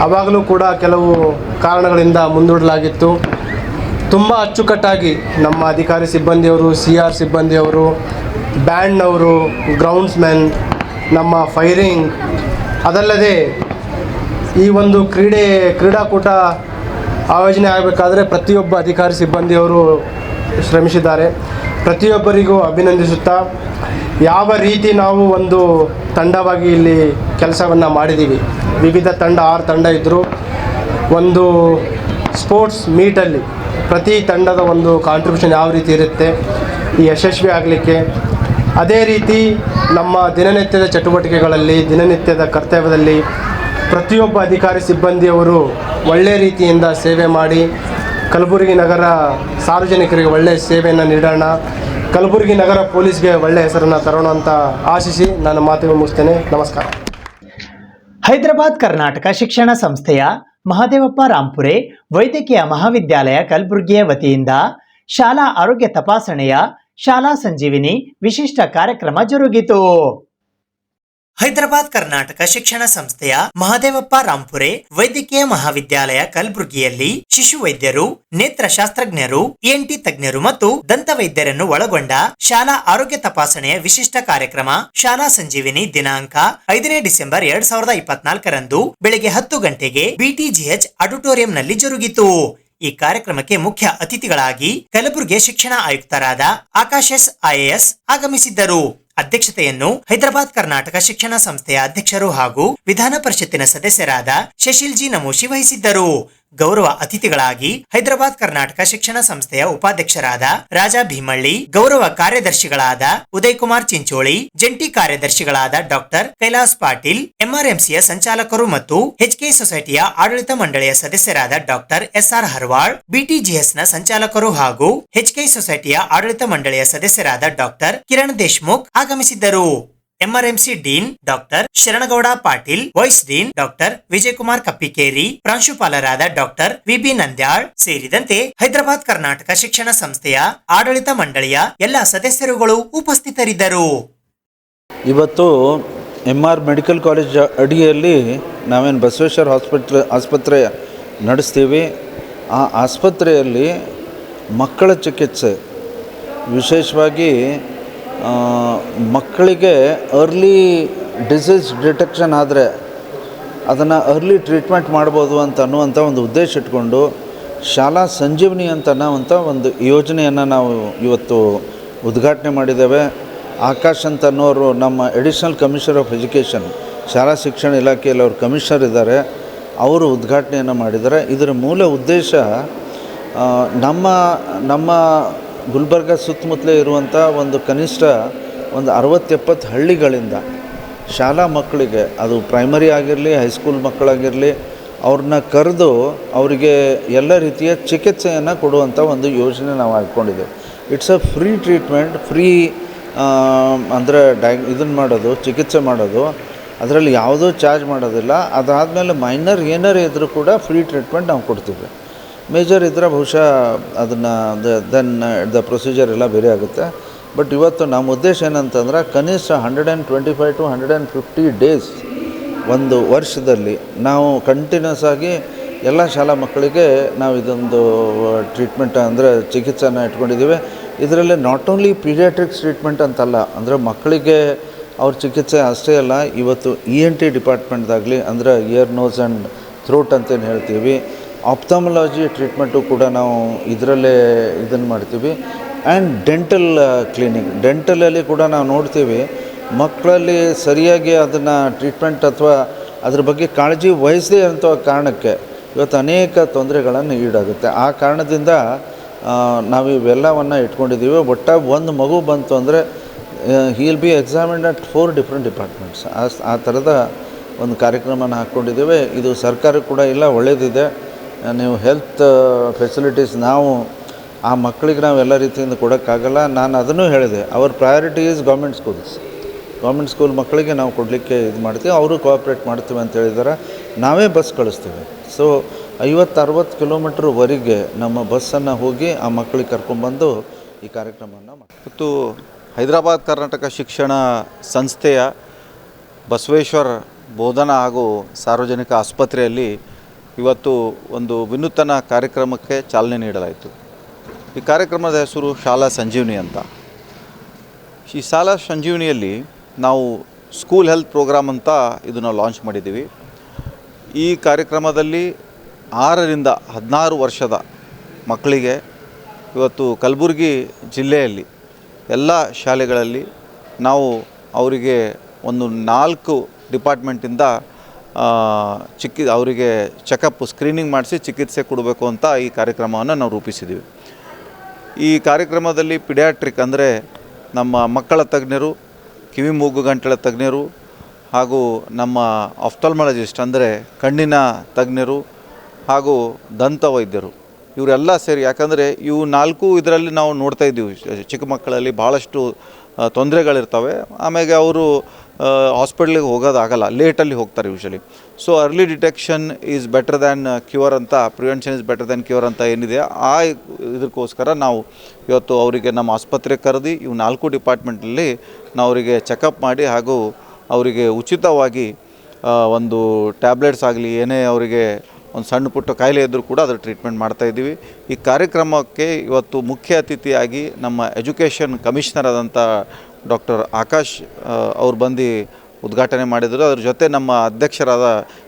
ಆವಾಗಲೂ ಕೂಡ ಕೆಲವು ಕಾರಣಗಳಿಂದ ಮುಂದೂಡಲಾಗಿತ್ತು. ತುಂಬ ಅಚ್ಚುಕಟ್ಟಾಗಿ ನಮ್ಮ ಅಧಿಕಾರಿ ಸಿಬ್ಬಂದಿಯವರು, CR ಸಿಬ್ಬಂದಿಯವರು, ಬ್ಯಾಂಡ್ನವರು, ಗ್ರೌಂಡ್ಸ್ಮೆನ್, ನಮ್ಮ ಫೈರಿಂಗ್, ಅದಲ್ಲದೆ ಈ ಒಂದು ಕ್ರೀಡಾಕೂಟ ಆಯೋಜನೆ ಆಗಬೇಕಾದ್ರೆ ಪ್ರತಿಯೊಬ್ಬ ಅಧಿಕಾರಿ ಸಿಬ್ಬಂದಿಯವರು ಶ್ರಮಿಸಿದ್ದಾರೆ. ಪ್ರತಿಯೊಬ್ಬರಿಗೂ ಅಭಿನಂದಿಸುತ್ತಾ, ಯಾವ ರೀತಿ ನಾವು ಒಂದು ತಂಡವಾಗಿ ಇಲ್ಲಿ ಕೆಲಸವನ್ನು ಮಾಡಿದ್ದೀವಿ, ವಿವಿಧ ತಂಡ 6 ತಂಡ ಇದ್ದರು. ಒಂದು ಸ್ಪೋರ್ಟ್ಸ್ ಮೀಟಲ್ಲಿ ಪ್ರತಿ ತಂಡದ ಒಂದು ಕಾಂಟ್ರಿಬ್ಯೂಷನ್ ಯಾವ ರೀತಿ ಇರುತ್ತೆ ಈ ಯಶಸ್ವಿ ಆಗಲಿಕ್ಕೆ, ಅದೇ ರೀತಿ ನಮ್ಮ ದಿನನಿತ್ಯದ ಚಟುವಟಿಕೆಗಳಲ್ಲಿ, ದಿನನಿತ್ಯದ ಕರ್ತವ್ಯದಲ್ಲಿ ಪ್ರತಿಯೊಬ್ಬ ಅಧಿಕಾರಿ ಸಿಬ್ಬಂದಿಯವರು ಒಳ್ಳೆಯ ರೀತಿಯಿಂದ ಸೇವೆ ಮಾಡಿ ಕಲಬುರಗಿ ನಗರ ಸಾರ್ವಜನಿಕರಿಗೆ ಒಳ್ಳೆಯ ಸೇವೆಯನ್ನು ನೀಡೋಣ, ಕಲಬುರಗಿ ನಗರ ಪೊಲೀಸ್ಗೆ ಒಳ್ಳೆಯ ಹೆಸರನ್ನು ತರೋಣ ಅಂತ ಆಶಿಸಿ ನಾನು ಮಾತುಗಳು ಮುಗಿಸ್ತೇನೆ. ನಮಸ್ಕಾರ. ಹೈದರಾಬಾದ್ ಕರ್ನಾಟಕ ಶಿಕ್ಷಣ ಸಂಸ್ಥೆಯ ಮಹಾದೇವಪ್ಪ ರಾಂಪುರೆ ವೈದ್ಯಕೀಯ ಮಹಾವಿದ್ಯಾಲಯ ಕಲಬುರಗಿಯ ವತಿಯಿಂದ ಶಾಲಾ ಆರೋಗ್ಯ ತಪಾಸಣೆಯ ಶಾಲಾ ಸಂಜೀವಿನಿ ವಿಶಿಷ್ಟ ಕಾರ್ಯಕ್ರಮ ಜರುಗಿತು. ಹೈದರಾಬಾದ್ ಕರ್ನಾಟಕ ಶಿಕ್ಷಣ ಸಂಸ್ಥೆಯ ಮಹಾದೇವಪ್ಪ ರಾಂಪುರೆ ವೈದ್ಯಕೀಯ ಮಹಾವಿದ್ಯಾಲಯ ಕಲಬುರಗಿಯಲ್ಲಿ ಶಿಶು ವೈದ್ಯರು, ನೇತ್ರಶಾಸ್ತ್ರಜ್ಞರು, ENT ತಜ್ಞರು ಮತ್ತು ದಂತ ವೈದ್ಯರನ್ನು ಒಳಗೊಂಡ ಶಾಲಾ ಆರೋಗ್ಯ ತಪಾಸಣೆಯ ವಿಶಿಷ್ಟ ಕಾರ್ಯಕ್ರಮ ಶಾಲಾ ಸಂಜೀವಿನಿ ದಿನಾಂಕ 5ನೇ ಡಿಸೆಂಬರ್ 2024ರಂದು ಬೆಳಗ್ಗೆ 10 ಗಂಟೆಗೆ BTGH ಆಡಿಟೋರಿಯಂನಲ್ಲಿ ಜರುಗಿತು. ಈ ಕಾರ್ಯಕ್ರಮಕ್ಕೆ ಮುಖ್ಯ ಅತಿಥಿಗಳಾಗಿ ಕಲಬುರಗಿ ಶಿಕ್ಷಣ ಆಯುಕ್ತರಾದ ಆಕಾಶ್ S IAS ಆಗಮಿಸಿದ್ದರು. ಅಧ್ಯಕ್ಷತೆಯನ್ನು ಹೈದರಾಬಾದ್ ಕರ್ನಾಟಕ ಶಿಕ್ಷಣ ಸಂಸ್ಥೆಯ ಅಧ್ಯಕ್ಷರು ಹಾಗೂ ವಿಧಾನ ಪರಿಷತ್ತಿನ ಸದಸ್ಯರಾದ ಶಶಿಲ್ ಜಿ ನಮೋಶಿ ವಹಿಸಿದ್ದರು. ಗೌರವ ಅತಿಥಿಗಳಾಗಿ ಹೈದರಾಬಾದ್ ಕರ್ನಾಟಕ ಶಿಕ್ಷಣ ಸಂಸ್ಥೆಯ ಉಪಾಧ್ಯಕ್ಷರಾದ ರಾಜಾ ಭೀಮಳ್ಳಿ, ಗೌರವ ಕಾರ್ಯದರ್ಶಿಗಳಾದ ಉದಯ್ ಕುಮಾರ್ ಚಿಂಚೋಳಿ, ಜಂಟಿ ಕಾರ್ಯದರ್ಶಿಗಳಾದ ಡಾಕ್ಟರ್ ಕೈಲಾಸ್ ಪಾಟೀಲ್, MRMCಯ ಸಂಚಾಲಕರು ಮತ್ತು HK ಸೊಸೈಟಿಯ ಆಡಳಿತ ಮಂಡಳಿಯ ಸದಸ್ಯರಾದ ಡಾಕ್ಟರ್ SR ಹರ್ವಾಳ್, BTGSನ ಸಂಚಾಲಕರು ಹಾಗೂ HK ಸೊಸೈಟಿಯ ಆಡಳಿತ ಮಂಡಳಿಯ ಸದಸ್ಯರಾದ ಡಾಕ್ಟರ್ ಕಿರಣ್ ದೇಶ್ಮುಖ್ ಆಗಮಿಸಿದ್ದರು. MRMC dean doctor Sharanagouda Patil, vice dean doctor Vijayakumar Kappikeri, ಪ್ರಾಂಶುಪಾಲರಾದ ಡಾಕ್ಟರ್ VB ನಂದ್ಯಾಳ್ ಸೇರಿದಂತೆ ಹೈದರಾಬಾದ್ ಕರ್ನಾಟಕ ಶಿಕ್ಷಣ ಸಂಸ್ಥೆಯ ಆಡಳಿತ ಮಂಡಳಿಯ ಎಲ್ಲ ಸದಸ್ಯರುಗಳು ಉಪಸ್ಥಿತರಿದ್ದರು. ಇವತ್ತು MR ಮೆಡಿಕಲ್ ಕಾಲೇಜ್ ಅಡಿಯಲ್ಲಿ ನಾವೇನು ಬಸವೇಶ್ವರ ಆಸ್ಪತ್ರೆ ನಡೆಸ್ತೀವಿ. ಆ ಆಸ್ಪತ್ರೆಯಲ್ಲಿ ಮಕ್ಕಳ ಚಿಕಿತ್ಸೆ, ವಿಶೇಷವಾಗಿ ಮಕ್ಕಳಿಗೆ ಅರ್ಲಿ ಡಿಸೀಸ್ ಡಿಟೆಕ್ಷನ್ ಆದರೆ ಅದನ್ನು ಅರ್ಲಿ ಟ್ರೀಟ್ಮೆಂಟ್ ಮಾಡ್ಬೋದು ಅಂತ ಅನ್ನುವಂಥ ಒಂದು ಉದ್ದೇಶ ಇಟ್ಕೊಂಡು ಶಾಲಾ ಸಂಜೀವನಿ ಅನ್ನೋವಂಥ ಒಂದು ಯೋಜನೆಯನ್ನು ನಾವು ಇವತ್ತು ಉದ್ಘಾಟನೆ ಮಾಡಿದ್ದೇವೆ. ಆಕಾಶ್ ಅಂತ ಅನ್ನೋರು ನಮ್ಮ ಅಡಿಷ್ನಲ್ ಕಮಿಷನರ್ ಆಫ್ ಎಜುಕೇಷನ್, ಶಾಲಾ ಶಿಕ್ಷಣ ಇಲಾಖೆಯಲ್ಲಿ ಅವರು ಕಮಿಷನರ್ ಇದ್ದಾರೆ, ಅವರು ಉದ್ಘಾಟನೆಯನ್ನು ಮಾಡಿದ್ದಾರೆ. ಇದರ ಮೂಲ ಉದ್ದೇಶ ನಮ್ಮ ಗುಲ್ಬರ್ಗ ಸುತ್ತಮುತ್ತಲೇ ಇರುವಂಥ ಒಂದು ಕನಿಷ್ಠ ಒಂದು 60-70 ಹಳ್ಳಿಗಳಿಂದ ಶಾಲಾ ಮಕ್ಕಳಿಗೆ, ಅದು ಪ್ರೈಮರಿ ಆಗಿರಲಿ ಹೈಸ್ಕೂಲ್ ಮಕ್ಕಳಾಗಿರಲಿ, ಅವ್ರನ್ನ ಕರೆದು ಅವರಿಗೆ ಎಲ್ಲ ರೀತಿಯ ಚಿಕಿತ್ಸೆಯನ್ನು ಕೊಡುವಂಥ ಒಂದು ಯೋಜನೆ ನಾವು ಹಾಕ್ಕೊಂಡಿದ್ದೇವೆ. It's a free treatment, free ಅಂದರೆ ಇದನ್ನು ಮಾಡೋದು, ಚಿಕಿತ್ಸೆ ಮಾಡೋದು, ಅದರಲ್ಲಿ ಯಾವುದೂ ಚಾರ್ಜ್ ಮಾಡೋದಿಲ್ಲ. ಅದಾದಮೇಲೆ ಮೈನರ್ ಏನಾರು ಇದ್ದರೂ ಕೂಡ ಫ್ರೀ ಟ್ರೀಟ್ಮೆಂಟ್ ನಾವು ಕೊಡ್ತೀವಿ. ಮೇಜರ್ ಇದ್ದರೆ ಬಹುಶಃ ಅದನ್ನು ದ ಪ್ರೊಸೀಜರ್ ಎಲ್ಲ ಬೇರೆ ಆಗುತ್ತೆ. ಬಟ್ ಇವತ್ತು ನಮ್ಮ ಉದ್ದೇಶ ಏನಂತಂದ್ರೆ ಕನಿಷ್ಠ 125 to 150 ಡೇಸ್ ಒಂದು ವರ್ಷದಲ್ಲಿ ನಾವು ಕಂಟಿನ್ಯೂಸ್ ಆಗಿ ಎಲ್ಲ ಶಾಲಾ ಮಕ್ಕಳಿಗೆ ನಾವು ಇದೊಂದು ಟ್ರೀಟ್ಮೆಂಟ್ ಅಂದರೆ ಚಿಕಿತ್ಸೆನ ಇಟ್ಕೊಂಡಿದ್ದೀವಿ. ಇದರಲ್ಲಿ ನಾಟ್ ಓನ್ಲಿ ಪೀಡಿಯಾಟ್ರಿಕ್ಸ್ ಟ್ರೀಟ್ಮೆಂಟ್ ಅಂತಲ್ಲ, ಅಂದರೆ ಮಕ್ಕಳಿಗೆ ಅವ್ರ ಚಿಕಿತ್ಸೆ ಅಷ್ಟೇ ಅಲ್ಲ, ಇವತ್ತು ENT ಡಿಪಾರ್ಟ್ಮೆಂಟ್ದಾಗಲಿ ಅಂದರೆ ಇಯರ್ ನೋಸ್ ಆ್ಯಂಡ್ ಥ್ರೋಟ್ ಅಂತೇನು ಹೇಳ್ತೀವಿ, ಆಪ್ಥಾಮಲಾಜಿ ಟ್ರೀಟ್ಮೆಂಟು ಕೂಡ ನಾವು ಇದರಲ್ಲೇ ಇದನ್ನು ಮಾಡ್ತೀವಿ. ಆ್ಯಂಡ್ ಡೆಂಟಲ್ ಕ್ಲಿನಿಕ್, ಡೆಂಟಲಲ್ಲಿ ಕೂಡ ನಾವು ನೋಡ್ತೀವಿ ಮಕ್ಕಳಲ್ಲಿ ಸರಿಯಾಗಿ ಅದನ್ನು ಟ್ರೀಟ್ಮೆಂಟ್ ಅಥವಾ ಅದ್ರ ಬಗ್ಗೆ ಕಾಳಜಿ ವಹಿಸದೇ ಇರೋಂಥ ಕಾರಣಕ್ಕೆ ಇವತ್ತು ಅನೇಕ ತೊಂದರೆಗಳನ್ನು ಈಡಾಗುತ್ತೆ. ಆ ಕಾರಣದಿಂದ ನಾವು ಇವೆಲ್ಲವನ್ನು ಇಟ್ಕೊಂಡಿದ್ದೀವಿ. ಒಟ್ಟಾಗಿ ಒಂದು ಮಗು ಬಂತು ಅಂದರೆ he will be examined at 4 different departments. ಆ ಥರದ ಒಂದು ಕಾರ್ಯಕ್ರಮನ ಹಾಕ್ಕೊಂಡಿದ್ದೇವೆ. ಇದು ಸರ್ಕಾರ ಕೂಡ ಇಲ್ಲ, ಒಳ್ಳೆಯದಿದೆ. ನೀವು ಹೆಲ್ತ್ ಫೆಸಿಲಿಟೀಸ್ ನಾವು ಆ ಮಕ್ಕಳಿಗೆ ನಾವು ಎಲ್ಲ ರೀತಿಯಿಂದ ಕೊಡೋಕ್ಕಾಗಲ್ಲ. ನಾನು ಅದನ್ನು ಹೇಳಿದೆ, our priority is government school ಮಕ್ಕಳಿಗೆ ನಾವು ಕೊಡಲಿಕ್ಕೆ ಇದು ಮಾಡ್ತೀವಿ, ಅವರು ಕೋಆಪ್ರೇಟ್ ಮಾಡ್ತೀವಿ ಅಂತ ಹೇಳಿದ್ದಾರೆ. ನಾವೇ ಬಸ್ ಕಳಿಸ್ತೀವಿ. ಸೊ 50-60 ಕಿಲೋಮೀಟ್ರ್ವರೆಗೆ ನಮ್ಮ ಬಸ್ಸನ್ನು ಹೋಗಿ ಆ ಮಕ್ಕಳಿಗೆ ಕರ್ಕೊಂಡ್ಬಂದು ಈ ಕಾರ್ಯಕ್ರಮವನ್ನು ಮಾಡ್ತೀವಿ. ಮತ್ತು ಹೈದರಾಬಾದ್ ಕರ್ನಾಟಕ ಶಿಕ್ಷಣ ಸಂಸ್ಥೆಯ ಬಸವೇಶ್ವರ ಬೋಧನಾ ಹಾಗೂ ಸಾರ್ವಜನಿಕ ಆಸ್ಪತ್ರೆಯಲ್ಲಿ ಇವತ್ತು ಒಂದು ವಿನೂತನ ಕಾರ್ಯಕ್ರಮಕ್ಕೆ ಚಾಲನೆ ನೀಡಲಾಯಿತು. ಈ ಕಾರ್ಯಕ್ರಮದ ಹೆಸರು ಶಾಲಾ ಸಂಜೀವನಿ ಅಂತ. ಈ ಶಾಲಾ ಸಂಜೀವನಿಯಲ್ಲಿ ನಾವು ಸ್ಕೂಲ್ ಹೆಲ್ತ್ ಪ್ರೋಗ್ರಾಮ್ ಅಂತ ಇದನ್ನು ಲಾಂಚ್ ಮಾಡಿದ್ದೀವಿ. ಈ ಕಾರ್ಯಕ್ರಮದಲ್ಲಿ 6ರಿಂದ 16 ವರ್ಷದ ಮಕ್ಕಳಿಗೆ ಇವತ್ತು ಕಲಬುರಗಿ ಜಿಲ್ಲೆಯಲ್ಲಿ ಎಲ್ಲ ಶಾಲೆಗಳಲ್ಲಿ ನಾವು ಅವರಿಗೆ ಒಂದು 4 ಡಿಪಾರ್ಟ್ಮೆಂಟಿಂದ ಅವರಿಗೆ ಚೆಕಪ್ ಸ್ಕ್ರೀನಿಂಗ್ ಮಾಡಿಸಿ ಚಿಕಿತ್ಸೆ ಕೊಡಬೇಕು ಅಂತ ಈ ಕಾರ್ಯಕ್ರಮವನ್ನು ನಾವು ರೂಪಿಸಿದ್ದೀವಿ. ಈ ಕಾರ್ಯಕ್ರಮದಲ್ಲಿ ಪಿಡಿಯಾಟ್ರಿಕ್ ಅಂದರೆ ನಮ್ಮ ಮಕ್ಕಳ ತಜ್ಞರು, ಕಿವಿ ಮೂಗು ಗಂಟಲ ತಜ್ಞರು ಹಾಗೂ ನಮ್ಮ ಆಫ್ಥಾಲ್ಮಾಲಜಿಸ್ಟ್ ಅಂದರೆ ಕಣ್ಣಿನ ತಜ್ಞರು ಹಾಗೂ ದಂತ ವೈದ್ಯರು ಇವರೆಲ್ಲ ಸೇರಿ, ಯಾಕಂದರೆ ಇವು 4 ಇದರಲ್ಲಿ ನಾವು ನೋಡ್ತಾ ಇದ್ದೀವಿ ಚಿಕ್ಕ ಮಕ್ಕಳಲ್ಲಿ ಭಾಳಷ್ಟು ತೊಂದರೆಗಳಿರ್ತವೆ. ಆಮೇಲೆ ಅವರು ಹಾಸ್ಪಿಟ್ಲಿಗೆ ಹೋಗೋದಾಗಲ್ಲ, ಲೇಟಲ್ಲಿ ಹೋಗ್ತಾರೆ usually. So early detection is better than cure ಅಂತ, prevention is better than cure ಅಂತ ಏನಿದೆ, ಇದಕ್ಕೋಸ್ಕರ ನಾವು ಇವತ್ತು ಅವರಿಗೆ ನಮ್ಮ ಆಸ್ಪತ್ರೆಗೆ ಕರೆದು ಇವು 4 ಡಿಪಾರ್ಟ್ಮೆಂಟಲ್ಲಿ ನಾವು ಅವರಿಗೆ ಚೆಕಪ್ ಮಾಡಿ ಹಾಗೂ ಅವರಿಗೆ ಉಚಿತವಾಗಿ ಒಂದು ಟ್ಯಾಬ್ಲೆಟ್ಸ್ ಆಗಲಿ ಏನೇ ಅವರಿಗೆ ಒಂದು ಸಣ್ಣ ಪುಟ್ಟ ಕಾಯಿಲೆ ಇದ್ದರೂ ಕೂಡ ಅದರ ಟ್ರೀಟ್ಮೆಂಟ್ ಮಾಡ್ತಾಯಿದ್ದೀವಿ. ಈ ಕಾರ್ಯಕ್ರಮಕ್ಕೆ ಇವತ್ತು ಮುಖ್ಯ ಅತಿಥಿಯಾಗಿ ನಮ್ಮ ಎಜುಕೇಷನ್ ಕಮಿಷನರ್ ಆದಂಥ ಡಾಕ್ಟರ್ ಆಕಾಶ್ ಅವ್ರು ಬಂದು ಉದ್ಘಾಟನೆ ಮಾಡಿದರು. ಅದ್ರ ಜೊತೆ ನಮ್ಮ ಅಧ್ಯಕ್ಷರಾದ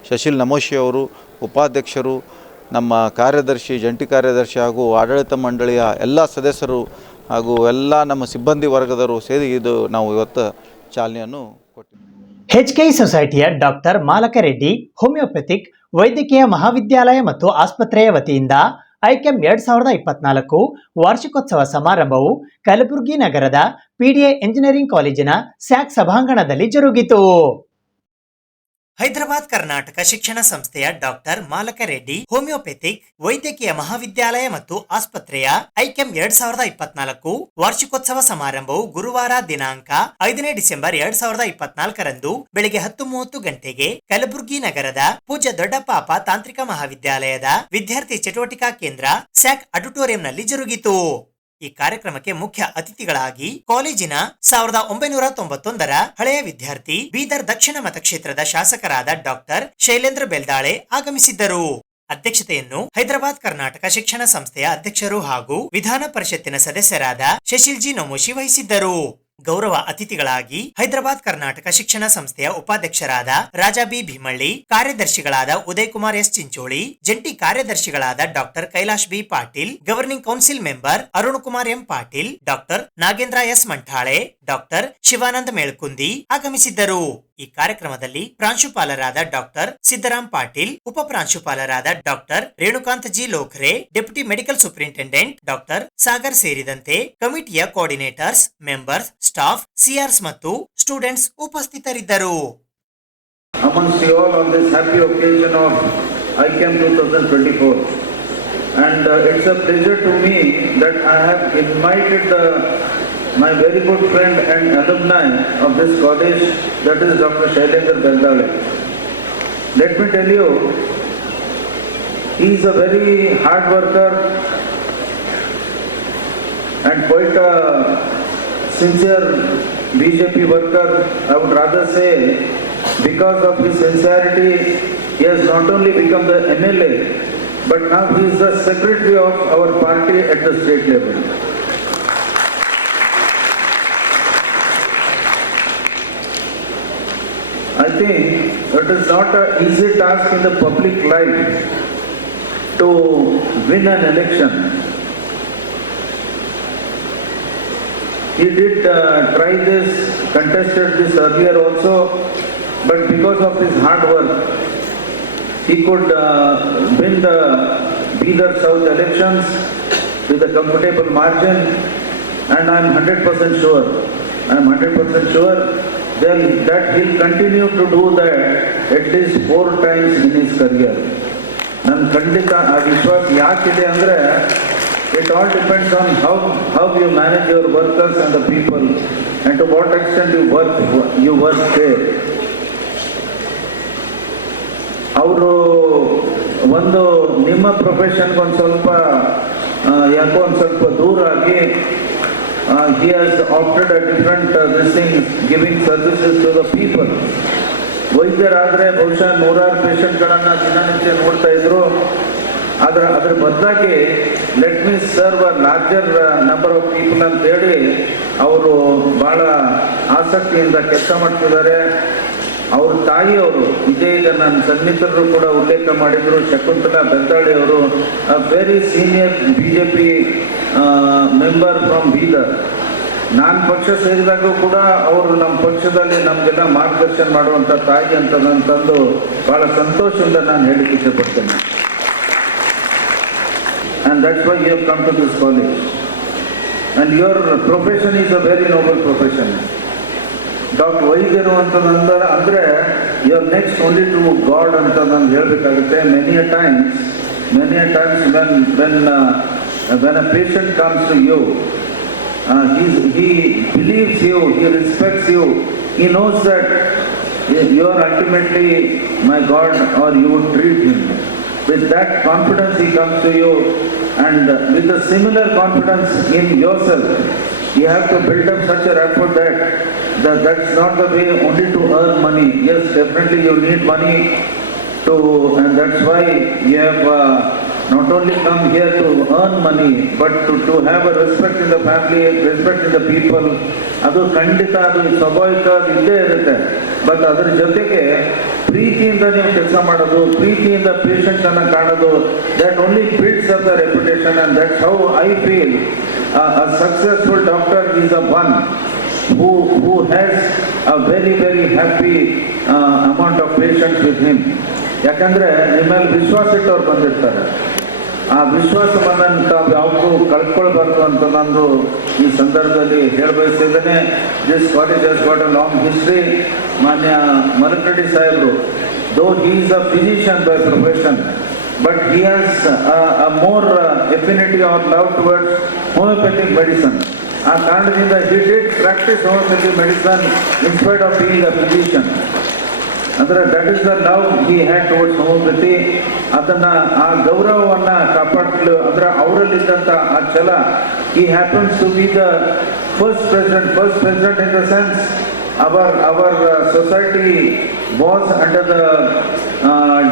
ಶಶಿಲ್ ನಮೋಶಿ ಅವರು, ಉಪಾಧ್ಯಕ್ಷರು, ನಮ್ಮ ಕಾರ್ಯದರ್ಶಿ, ಜಂಟಿ ಕಾರ್ಯದರ್ಶಿ ಹಾಗೂ ಆಡಳಿತ ಮಂಡಳಿಯ ಎಲ್ಲ ಸದಸ್ಯರು ಹಾಗೂ ಎಲ್ಲ ನಮ್ಮ ಸಿಬ್ಬಂದಿ ವರ್ಗದವರು ಸೇರಿ ಇದು ನಾವು ಇವತ್ತು ಚಾಲನೆಯನ್ನು ಕೊಟ್ಟಿದ್ದೀವಿ. HK ಸೊಸೈಟಿಯ ಡಾಕ್ಟರ್ ಮಾಲಕರೆಡ್ಡಿ ಹೋಮಿಯೋಪೆಥಿಕ್ ವೈದ್ಯಕೀಯ ಮಹಾವಿದ್ಯಾಲಯ ಮತ್ತು ಆಸ್ಪತ್ರೆಯ ವತಿಯಿಂದ ಐಕೆಮ್ 2024 ವಾರ್ಷಿಕೋತ್ಸವ ಸಮಾರಂಭವು ಕಲಬುರಗಿ ನಗರದ PDA ಇಂಜಿನಿಯರಿಂಗ್ ಕಾಲೇಜಿನ ಸ್ಯಾಕ್ ಸಭಾಂಗಣದಲ್ಲಿ ಜರುಗಿತು. ಹೈದರಾಬಾದ್ ಕರ್ನಾಟಕ ಶಿಕ್ಷಣ ಸಂಸ್ಥೆಯ ಡಾಕ್ಟರ್ ಮಾಲಕರೆಡ್ಡಿ ಹೋಮಿಯೋಪೆಥಿಕ್ ವೈದ್ಯಕೀಯ ಮಹಾವಿದ್ಯಾಲಯ ಮತ್ತು ಆಸ್ಪತ್ರೆಯ ಐಕೆಮ್ 2024 ವಾರ್ಷಿಕೋತ್ಸವ ಸಮಾರಂಭವು ಗುರುವಾರ ದಿನಾಂಕ 5ನೇ ಡಿಸೆಂಬರ್ 2024 ಬೆಳಿಗ್ಗೆ 10:30 ಗಂಟೆಗೆ ಕಲಬುರಗಿ ನಗರದ ಪೂಜ್ಯ ದೊಡ್ಡಪಾಪ ತಾಂತ್ರಿಕ ಮಹಾವಿದ್ಯಾಲಯದ ವಿದ್ಯಾರ್ಥಿ ಚಟುವಟಿಕಾ ಕೇಂದ್ರ ಸ್ಯಾಕ್ ಆಡಿಟೋರಿಯಂನಲ್ಲಿ ಜರುಗಿತು. ಈ ಕಾರ್ಯಕ್ರಮಕ್ಕೆ ಮುಖ್ಯ ಅತಿಥಿಗಳಾಗಿ ಕಾಲೇಜಿನ 1991ರ ಹಳೆಯ ವಿದ್ಯಾರ್ಥಿ ಬೀದರ್ ದಕ್ಷಿಣ ಮತಕ್ಷೇತ್ರದ ಶಾಸಕರಾದ ಡಾಕ್ಟರ್ ಶೈಲೇಂದ್ರ ಬೆಲ್ದಾಳೆ ಆಗಮಿಸಿದ್ದರು. ಅಧ್ಯಕ್ಷತೆಯನ್ನು ಹೈದರಾಬಾದ್ ಕರ್ನಾಟಕ ಶಿಕ್ಷಣ ಸಂಸ್ಥೆಯ ಅಧ್ಯಕ್ಷರು ಹಾಗೂ ವಿಧಾನ ಪರಿಷತ್ತಿನ ಸದಸ್ಯರಾದ ಶಶಿಲ್ ಜಿ ನಮೋಶಿ ವಹಿಸಿದ್ದರು. ಗೌರವ ಅತಿಥಿಗಳಾಗಿ ಹೈದರಾಬಾದ್ ಕರ್ನಾಟಕ ಶಿಕ್ಷಣ ಸಂಸ್ಥೆಯ ಉಪಾಧ್ಯಕ್ಷರಾದ ರಾಜಾ ಬಿ ಭೀಮಳ್ಳಿ, ಕಾರ್ಯದರ್ಶಿಗಳಾದ ಉದಯ್ ಕುಮಾರ್ ಎಸ್ ಚಿಂಚೋಳಿ, ಜಂಟಿ ಕಾರ್ಯದರ್ಶಿಗಳಾದ doctor Kailash B Patil, governing council member Arun Kumar M Patil, doctor Nagendra S Manthale, doctor Shivananda Melkundi ಆಗಮಿಸಿದ್ದರು. ಈ ಕಾರ್ಯಕ್ರಮದಲ್ಲಿ ಪ್ರಾಂಶುಪಾಲರಾದ ಡಾಕ್ಟರ್ ಸಿದ್ದರಾಮ್ ಪಾಟೀಲ್, ಉಪ ಪ್ರಾಂಶುಪಾಲರಾದ doctor Renukanth G Lokhare, deputy medical superintendent doctor Sagar ಸೇರಿದಂತೆ ಕಮಿಟಿಯ ಕೋಆರ್ಡಿನೇಟರ್ಸ್, ಮೆಂಬರ್ಸ್, ಸ್ಟಾಫ್, ಸಿಆರ್ಸ್ ಮತ್ತು ಸ್ಟೂಡೆಂಟ್ಸ್ ಉಪಸ್ಥಿತರಿದ್ದರು. Amongst you all on this happy occasion of ICAM 2024, and it's a pleasure to me that I have invited my very good friend and alumni of this college, that is Dr. Shailendra Beldale. Let me tell you, he is a very hard worker and quite a sincere BJP worker. I would rather say, because of his sincerity, he has not only become the MLA, but now he is the secretary of our party at the state level. I think it is not an easy task in the public life to win an election. He did try this, contested this earlier also, but because of his hard work, he could win the Bidar South elections with a comfortable margin, and I am 100% sure that he'll continue to do that at least 4 times in his career. ನನ್ನ ಖಂಡಿತ ಆ ವಿಶ್ವಾಸ ಯಾಕಿದೆ ಅಂದರೆ, it all depends on how you manage your workers and the people, and to what extent you work there. ಅವರು ಒಂದು ನಿಮ್ಮ ಪ್ರೊಫೆಷನ್ಗೆ ಒಂದು ಸ್ವಲ್ಪ ಯಾಕೋ ಒಂದು ಸ್ವಲ್ಪ ದೂರ ಆಗಿ he has opted a different this thing, giving services to the people. ವೈದ್ಯರಾದರೆ ಬಹುಶಃ 100 ಪೇಷಂಟ್ಗಳನ್ನು ದಿನನಿತ್ಯ ನೋಡ್ತಾ ಇದ್ರು. ಅದರ ಬದಲಾಗಿ let me serve a larger number of people ಅಂತೇಳಿ ಅವರು ಭಾಳ ಆಸಕ್ತಿಯಿಂದ ಕೆಲಸ ಮಾಡ್ತಿದ್ದಾರೆ. ಅವ್ರ ತಾಯಿಯವರು ಇದೇ ಈಗ ನನ್ನ ಸನ್ನಿಹಿತರು ಕೂಡ ಉಲ್ಲೇಖ ಮಾಡಿದರು, ಶಕುಂತಲಾ ಬೆಲ್ದಾಳಿ ಅವರು, very senior BJP member from Bidar. ನಾನು ಪಕ್ಷ ಸೇರಿದಾಗೂ ಕೂಡ ಅವರು ನಮ್ಮ ಪಕ್ಷದಲ್ಲಿ ನಮಗೆಲ್ಲ ಮಾರ್ಗದರ್ಶನ ಮಾಡುವಂಥ ತಾಯಿ ಅಂತಂದು ಭಾಳ ಸಂತೋಷದಿಂದ ನಾನು ಹೇಳಿಕ್ಕೆ ಇಷ್ಟಪಡ್ತೇನೆ. And that's why you have come to this college. And your profession is a very noble profession. Doctor ವೈದ್ಯರು ಅಂತಂದ್ರೆ ಅಂದರೆ you're next only to God ಅಂತ ನಾನು ಹೇಳಬೇಕಾಗುತ್ತೆ. Many a times when a patient comes to you, he believes you, he respects you, he knows that you are ultimately my God, or you would treat him. With that confidence he comes to you, and with a similar confidence in yourself, you have to build up such a rapport that's not the way only to earn money. Yes, definitely you need money and that's why you have not only come here to earn money, but to have a respect in the family, respect in the people. ಅದು ಖಂಡಿತ ಅದು ಸ್ವಾಭಾವಿಕ ಇದ್ದೇ ಇರುತ್ತೆ. But ಅದರ ಜೊತೆಗೆ ಪ್ರೀತಿಯಿಂದ ನೀವು ಕೆಲಸ ಮಾಡೋದು, ಪ್ರೀತಿಯಿಂದ ಪೇಷಂಟ್ಸನ್ನು ಕಾಣೋದು, that only builds up the reputation. And that's how I feel a successful doctor is a one who has a very happy amount of patients with him. ಯಾಕಂದರೆ ನಿಮ್ಮಲ್ಲಿ ವಿಶ್ವಾಸ ಇಟ್ಟವ್ರು ಬಂದಿರ್ತಾರೆ. ಆ ವಿಶ್ವಾಸವನ್ನು ತಾವು ಯಾವುದು ಕಳ್ಕೊಳ್ಬಾರ್ದು ಅಂತ ನಾನು ಈ ಸಂದರ್ಭದಲ್ಲಿ ಹೇಳಬಯಸಿದ್ದೇನೆ. This college has got a long history. ಮಾನ್ಯ ಮರಕಡ್ಡಿ ಸಾಹೇಬರು, though he is a physician by profession, but he has a more affinity or love towards homeopathic medicine. ಆ ಕಾರಣದಿಂದ he did practice homeopathic medicine in spite of being a physician. ಅಂದರೆ that is the love he had towards homeopathy. ಅದನ್ನು ಆ ಗೌರವವನ್ನು ಕಾಪಾಡಲು ಅಂದರೆ ಅವರಲ್ಲಿದ್ದಂಥ ಆ ಛಲ. He happens to be the first president in the sense our society was under the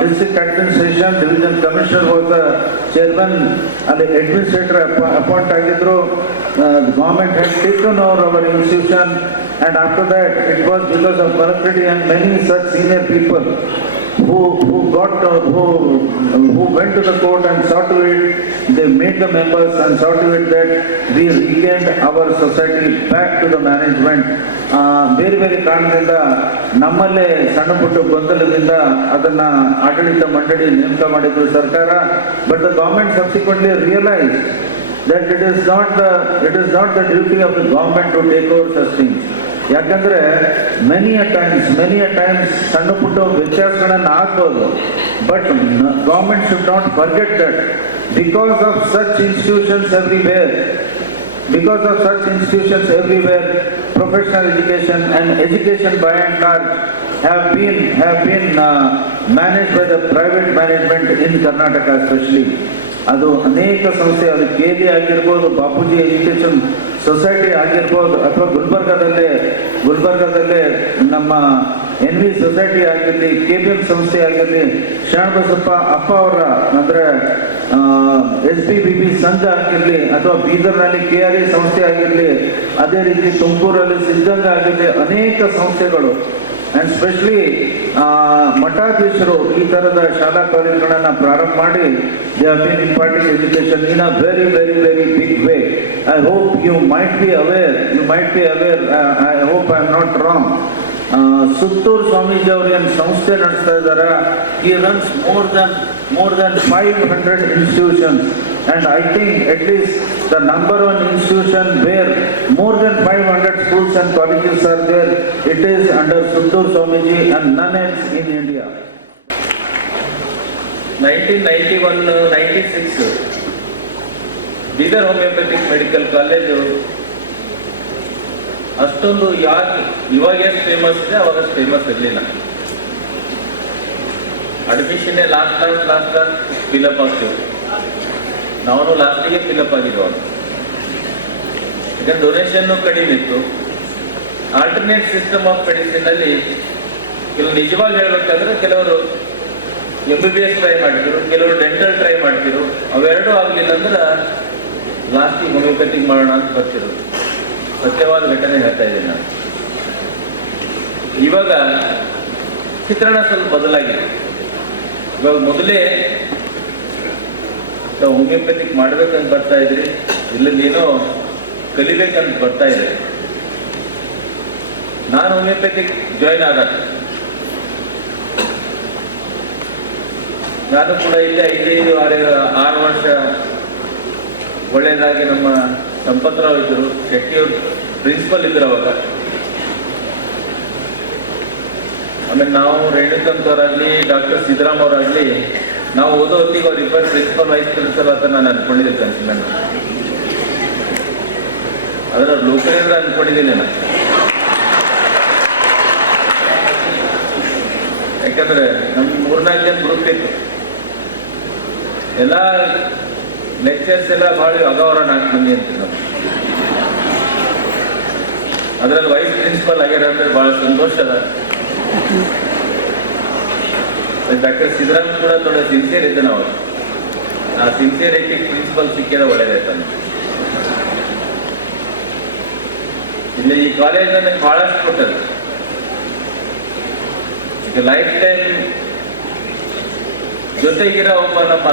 district administration. Division commissioner was the chairman and the administrator appoint ಆಗಿದ್ರು. The government had taken over our institution, and after that it was because of Bharatreddy and many such senior people who went to the court and saw to it, they made the members and saw to it that we regained our society back to the management. ಬೇರೆ ಬೇರೆ ಕಾರಣದಿಂದ ನಮ್ಮಲ್ಲೇ ಸಣ್ಣ ಪುಟ್ಟ ಗೊಂದಲದಿಂದ ಅದನ್ನ ಆಡಳಿತ ಮಂಡಳಿ ನೇಮಕ ಮಾಡಿದ್ರು ಸರ್ಕಾರ. But the government subsequently realise that it is not the duty of the government to take over such things. ಯಾಕಂದ್ರೆ many a times ಸಣ್ಣ ಪುಟ್ಟ ವ್ಯತ್ಯಾಸಗಳನ್ನು ಆಗ್ಬೋದು, but government should not forget that because of such institutions everywhere, professional education and education by and large have been managed by the private management in Karnataka especially. ಅದು ಅನೇಕ ಸಂಸ್ಥೆ, ಅದು KD ಆಗಿರ್ಬೋದು, Bapuji education society ಆಗಿರ್ಬೋದು, ಅಥವಾ ಗುಲ್ಬರ್ಗದಲ್ಲೇ ನಮ್ಮ NV society ಆಗಿರಲಿ, KBM ಸಂಸ್ಥೆ ಆಗಿರಲಿ, ಶರಣಬಸಪ್ಪ ಅಪ್ಪ ಅವರ ಅಂದರೆ SBBB ಸಂಘ ಆಗಿರಲಿ, ಅಥವಾ ಬೀದರ್ನಲ್ಲಿ KRE ಸಂಸ್ಥೆ ಆಗಿರಲಿ, ಅದೇ ರೀತಿ ತುಮಕೂರಲ್ಲಿ ಸಿದ್ಧಗಂಗಾ ಆಗಿರಲಿ, ಅನೇಕ ಸಂಸ್ಥೆಗಳು and especially ಮಠಾಧೀಶರು ಈ ತರದ ಶಾಲಾ ಕಾಲೇಜುಗಳನ್ನು ಪ್ರಾರಂಭ ಮಾಡಿ they have been imparting education in a very big way. I hope you might be aware, I hope I am not wrong. Suttur Swamiji ಅವರು ಏನು ಸಂಸ್ಥೆ ನಡೆಸ್ತಾ ಇದ್ದಾರೆ, he runs more than 500 institutions, and I think at least the number one institution where more than 500 schools and colleges are there, it is under Sutturu Swamiji and none else in India. 1991-96 Bidar homeopathic medical college ಅಷ್ಟೊಂದು ಇವಾಗ ಎಷ್ಟು famous ಇದೆ ಅವಾಗ ಅಷ್ಟು famous ಇರಲಿಲ್ಲ. Admission last fill up ಆಗ್ತೀವಿ, ನಾವು ಲಾಸ್ಟಿಗೆ ಫಿಲಪ್ ಆಗಿದ್ವು. ಈಗ ಡೊನೇಷನ್ನು ಕಡಿಮೆ ಇತ್ತು. ಆಲ್ಟರ್ನೇಟ್ ಸಿಸ್ಟಮ್ ಆಫ್ ಮೆಡಿಸಿನಲ್ಲಿ ಕೆಲವು ನಿಜವಾಗಿ ಹೇಳ್ಬೇಕಾದ್ರೆ ಕೆಲವರು MBBS ಟ್ರೈ ಮಾಡಿದ್ರು, ಕೆಲವರು ಡೆಂಟಲ್ ಟ್ರೈ ಮಾಡ್ತಿರು. ಅವೆರಡೂ ಆಗಲಿಲ್ಲ ಅಂದ್ರೆ ಲಾಸ್ಟಿಗೆ ಹೋಮಿಯೋಪತಿಕ್ ಮಾಡೋಣ ಅಂತ ಬರ್ತಿರೋದು. ಸತ್ಯವಾದ ಘಟನೆ ಹೇಳ್ತಾ ಇದ್ದೀನಿ ನಾನು. ಇವಾಗ ಚಿತ್ರಣ ಸ್ವಲ್ಪ ಬದಲಾಗಿದೆ. ಇವಾಗ ಮೊದಲೇ ಹೋಮಿಯೋಪತಿಕ್ ಮಾಡ್ಬೇಕಂತ ಬರ್ತಾ ಇದ್ರಿ, ಇಲ್ಲದೇನೋ ಕಲಿಬೇಕಂತ ಬರ್ತಾ ಇದ್ರಿ. ನಾನು ಹೋಮಿಯೋಪತಿಕ್ ಜಾಯಿನ್ ಆದಾಗ ನಾನು ಕೂಡ ಇಲ್ಲೇ 5-6 ವರ್ಷ ಒಳ್ಳೆಯದಾಗಿ ನಮ್ಮ ಸಂಪತ್ರಾವ್ ಇದ್ದರು, ಶೆಟ್ಟಿಯವರು ಪ್ರಿನ್ಸಿಪಲ್ ಇದ್ರು ಅವಾಗ. ಆಮೇಲೆ ನಾವು ರೇಣುಕಾಂತ್ ಅವರಾಗಲಿ, ಡಾಕ್ಟರ್ ಸಿದ್ದರಾಮ್ ಅವರಾಗಲಿ, ನಾವು ಓದೋ ಹೊತ್ತಿಗೆ ಅವರಿಬ್ಬರು ಪ್ರಿನ್ಸಿಪಲ್ ವೈಸ್ ಪ್ರಿನ್ಸಿಪಲ್ ಅಂತ ನಾನು ಅನ್ಕೊಂಡಿದ್ದೆ ಕನ್ಸಿಲ್ಲ. ಅದರ ಲೋಕಲಿಂದ ಅನ್ಕೊಂಡಿದ್ದೀನಿ ನಾನು. ಯಾಕಂದ್ರೆ ನಮ್ಗೆ 3-4 ಜನ ಗ್ರೂಪ್ ಇತ್ತು. ಎಲ್ಲ ಲೆಕ್ಚರ್ಸ್ ಎಲ್ಲ ಭಾಳ ಅಗೌರವ 4 ಮಂದಿ ಅಂತೀವಿ ನಾವು. ಅದರಲ್ಲಿ ವೈಸ್ ಪ್ರಿನ್ಸಿಪಲ್ ಆಗ್ಯಾರ ಅಂದ್ರೆ ಭಾಳ ಸಂತೋಷ ಅದ. ಡಾಕ್ಟರ್ ಸಿದ್ದರಾಮ್ ಕೂಡ ಥೋಡ ಸಿನ್ಸಿಯರ್ ಇದ್ದೆ ನಾವು. ಆ ಸಿನ್ಸಿಯರಿಟಿ ಪ್ರಿನ್ಸಿಪಲ್ ಸಿಕ್ಕಿದ ಒಳ್ಳೇದಾಯ್ತು. ಇಲ್ಲಿ ಈ ಕಾಲೇಜ್ ನನಗೆ ಭಾಳಷ್ಟು ಕೊಟ್ಟದ್ದು. ಈಗ ಲೈಫ್ ಟೈಮ್ ಜೊತೆಗಿರೋ ಒಬ್ಬ ನಮ್ಮ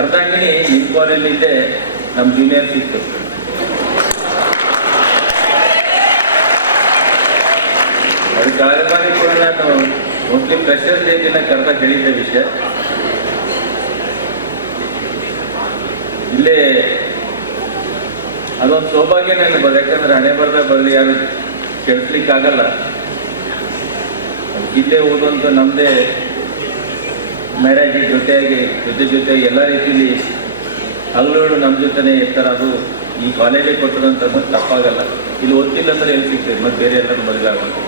ಅರ್ಧಾಂಗಿನಿ ನಿಂತ್ಕೋರಲ್ಲಿದ್ದೆ, ನಮ್ಮ ಜೂನಿಯರ್ ಸಿಕ್ತು. ಅದು ಕಳೆದ ಬಾರಿ ಕೂಡ ನಾನು ಮೋಸ್ಟ್ಲಿ ಫ್ರೆಶರ್ಸ್ ಡೇ ದಿನ ಕರೆದ ಹೇಳಿದ್ದೆ ವಿಷಯ. ಇಲ್ಲೇ ಅದೊಂದು ಸೌಭಾಗ್ಯ ನನಗೆ, ಯಾಕಂದ್ರೆ ಹಣೆ ಬರಲಿ ಯಾರು ಕೆಡಿಸ್ಲಿಕ್ಕಾಗಲ್ಲ. ಇಲ್ಲೇ ಓದುವಂತ ನಮ್ಮದೇ ಮ್ಯಾರೇಜ್ ಜೊತೆಗೆ ಎಲ್ಲ ರೀತಿಯಲ್ಲಿ ಹಗಲು ನಮ್ಮ ಜೊತೆನೇ ಇರ್ತಾರೆ. ಅದು ಈ ಕಾಲೇಜೇ ಕೊಟ್ಟದಂತ ತಪ್ಪಾಗಲ್ಲ. ಇಲ್ಲಿ ಓದ್ತಿಲ್ಲ ಅಂದ್ರೆ ಎಲ್ಲಿ ಸಿಗ್ತದೆ, ಮತ್ತೆ ಬೇರೆ ಎಲ್ಲರೂ ಮದುವೆ ಆಗೋದು.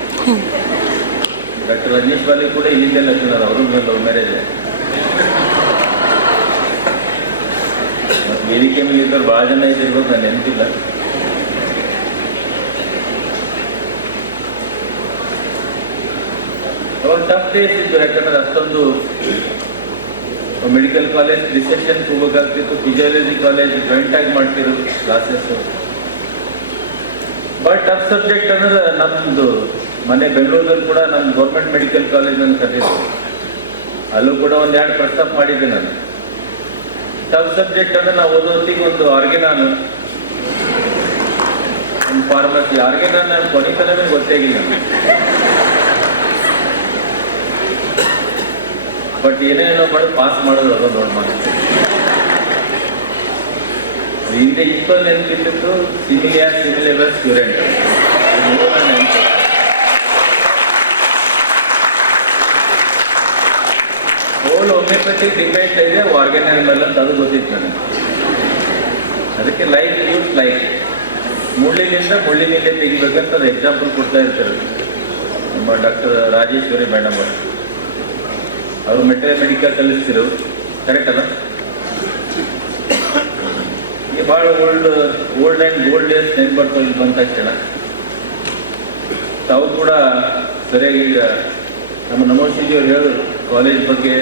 ಡಾಕ್ಟರ್ ರಜನೀಶ್ ಬಾಲಿ ಕೂಡ ಇಲ್ಲಿಂದ ಲಕ್ಷಣ, ಅವರು ಲವ್ ಮ್ಯಾರೇಜ್. ಮತ್ತು ವೇದಿಕೆ ಮೇಲೆ ಇದ್ದವ್ರು ಭಾಳ ಜನ ಇದ್ದಿರ್ಬೋದು, ನಾನು ನೆನಪಿಲ್ಲ. ಅವಾಗ ಟಫ್ ಡೇಸ್ ಇತ್ತು, ಯಾಕಂದ್ರೆ ಅಷ್ಟೊಂದು ಮೆಡಿಕಲ್ ಕಾಲೇಜ್ ರಿಸೆಷನ್ಗೆ ಹೋಗ್ಬೇಕಾಗ್ತಿತ್ತು, ಫಿಸಿಯಾಲಜಿ ಕಾಲೇಜ್ ಜಾಯಿಂಟಾಗಿ ಮಾಡ್ತಿರೋದು ಕ್ಲಾಸಸ್ಸು. ಬಟ್ ಟಫ್ ಸಬ್ಜೆಕ್ಟ್ ಅಂದ್ರೆ ನಮ್ಮದು ಮನೆ ಬೆಂಗಳೂರಲ್ಲಿ ಕೂಡ ನಮ್ಮ ಗೌರ್ಮೆಂಟ್ ಮೆಡಿಕಲ್ ಕಾಲೇಜ್ ಅಂತ ಕಟ್ಟಿದ್ರು, ಅಲ್ಲೂ ಕೂಡ ಒಂದೆರಡು ಪ್ರಸ್ತಾಪ ಮಾಡಿದ್ದೆ ನಾನು. ಟಫ್ ಸಬ್ಜೆಕ್ಟ್ ಅಂದ್ರೆ ನಾವು ಓದೋತ್ತಿಗೆ ಒಂದು ಆರ್ಗೆನಾನ್, ಒಂದು ಫಾರ್ಮಸಿ ಆರ್ಗೆನಾನ್ ನಾನು ಕೊನೆತನವೇ ಗೊತ್ತಾಗಿಲ್ಲ. ಬಟ್ ಏನೇನೋ ಮಾಡಿ ಪಾಸ್ ಮಾಡೋದು ಅದು ನೋಡಿ ಮಾಡಿ. ಹಿಂದೆ ಇಪ್ಪತ್ತು ನೆನಪಿತ್ತು, ಸಿಮಿಲೇಬಸ್ ಸ್ಟೂಡೆಂಟ್ ಹೋಲ್ ಹೋಮಿಯೋಪತಿ ಡಿಪೆಂಡ್ ಇದೆ ಆರ್ಗನೈಸ್ ಮೇಲೆ ಅಂತ ಅದು ಗೊತ್ತಿತ್ತು ನನಗೆ. ಅದಕ್ಕೆ ಲೈಫ್ ಯೂಸ್ ಲೈಫ್, ಮುಳ್ಳಿನಿಂದ ತೆಗಿಬೇಕಂತ ಅದು ಎಕ್ಸಾಂಪಲ್ ಕೊಡ್ತಾ ಇರ್ತಾರೆ ನಮ್ಮ ಡಾಕ್ಟರ್ ರಾಜೇಶ್ವರಿ ಮೇಡಮ್ ಅವರು. ಅವರು ಮೆಡಿಕಲ್ ಕಲಿಸ್ತಿರು, ಕರೆಕ್ಟ್ ಅಲ್ಲ? ಈಗ ಭಾಳ ಓಲ್ಡ್ ಆ್ಯಂಡ್ ಗೋಲ್ಡ್ ಡೇಸ್ ನೆನ್ಪು ಬರ್ತವೆ ಇಲ್ಲಿ ಬಂದ ತಕ್ಷಣ. ತಾವು ಕೂಡ ಸರಿಯಾಗಿ ಈಗ ನಮ್ಮ ನಮೋಶಿಜಿಯವ್ರು ಹೇಳಿದ್ರು ಕಾಲೇಜ್ ಬಗ್ಗೆ,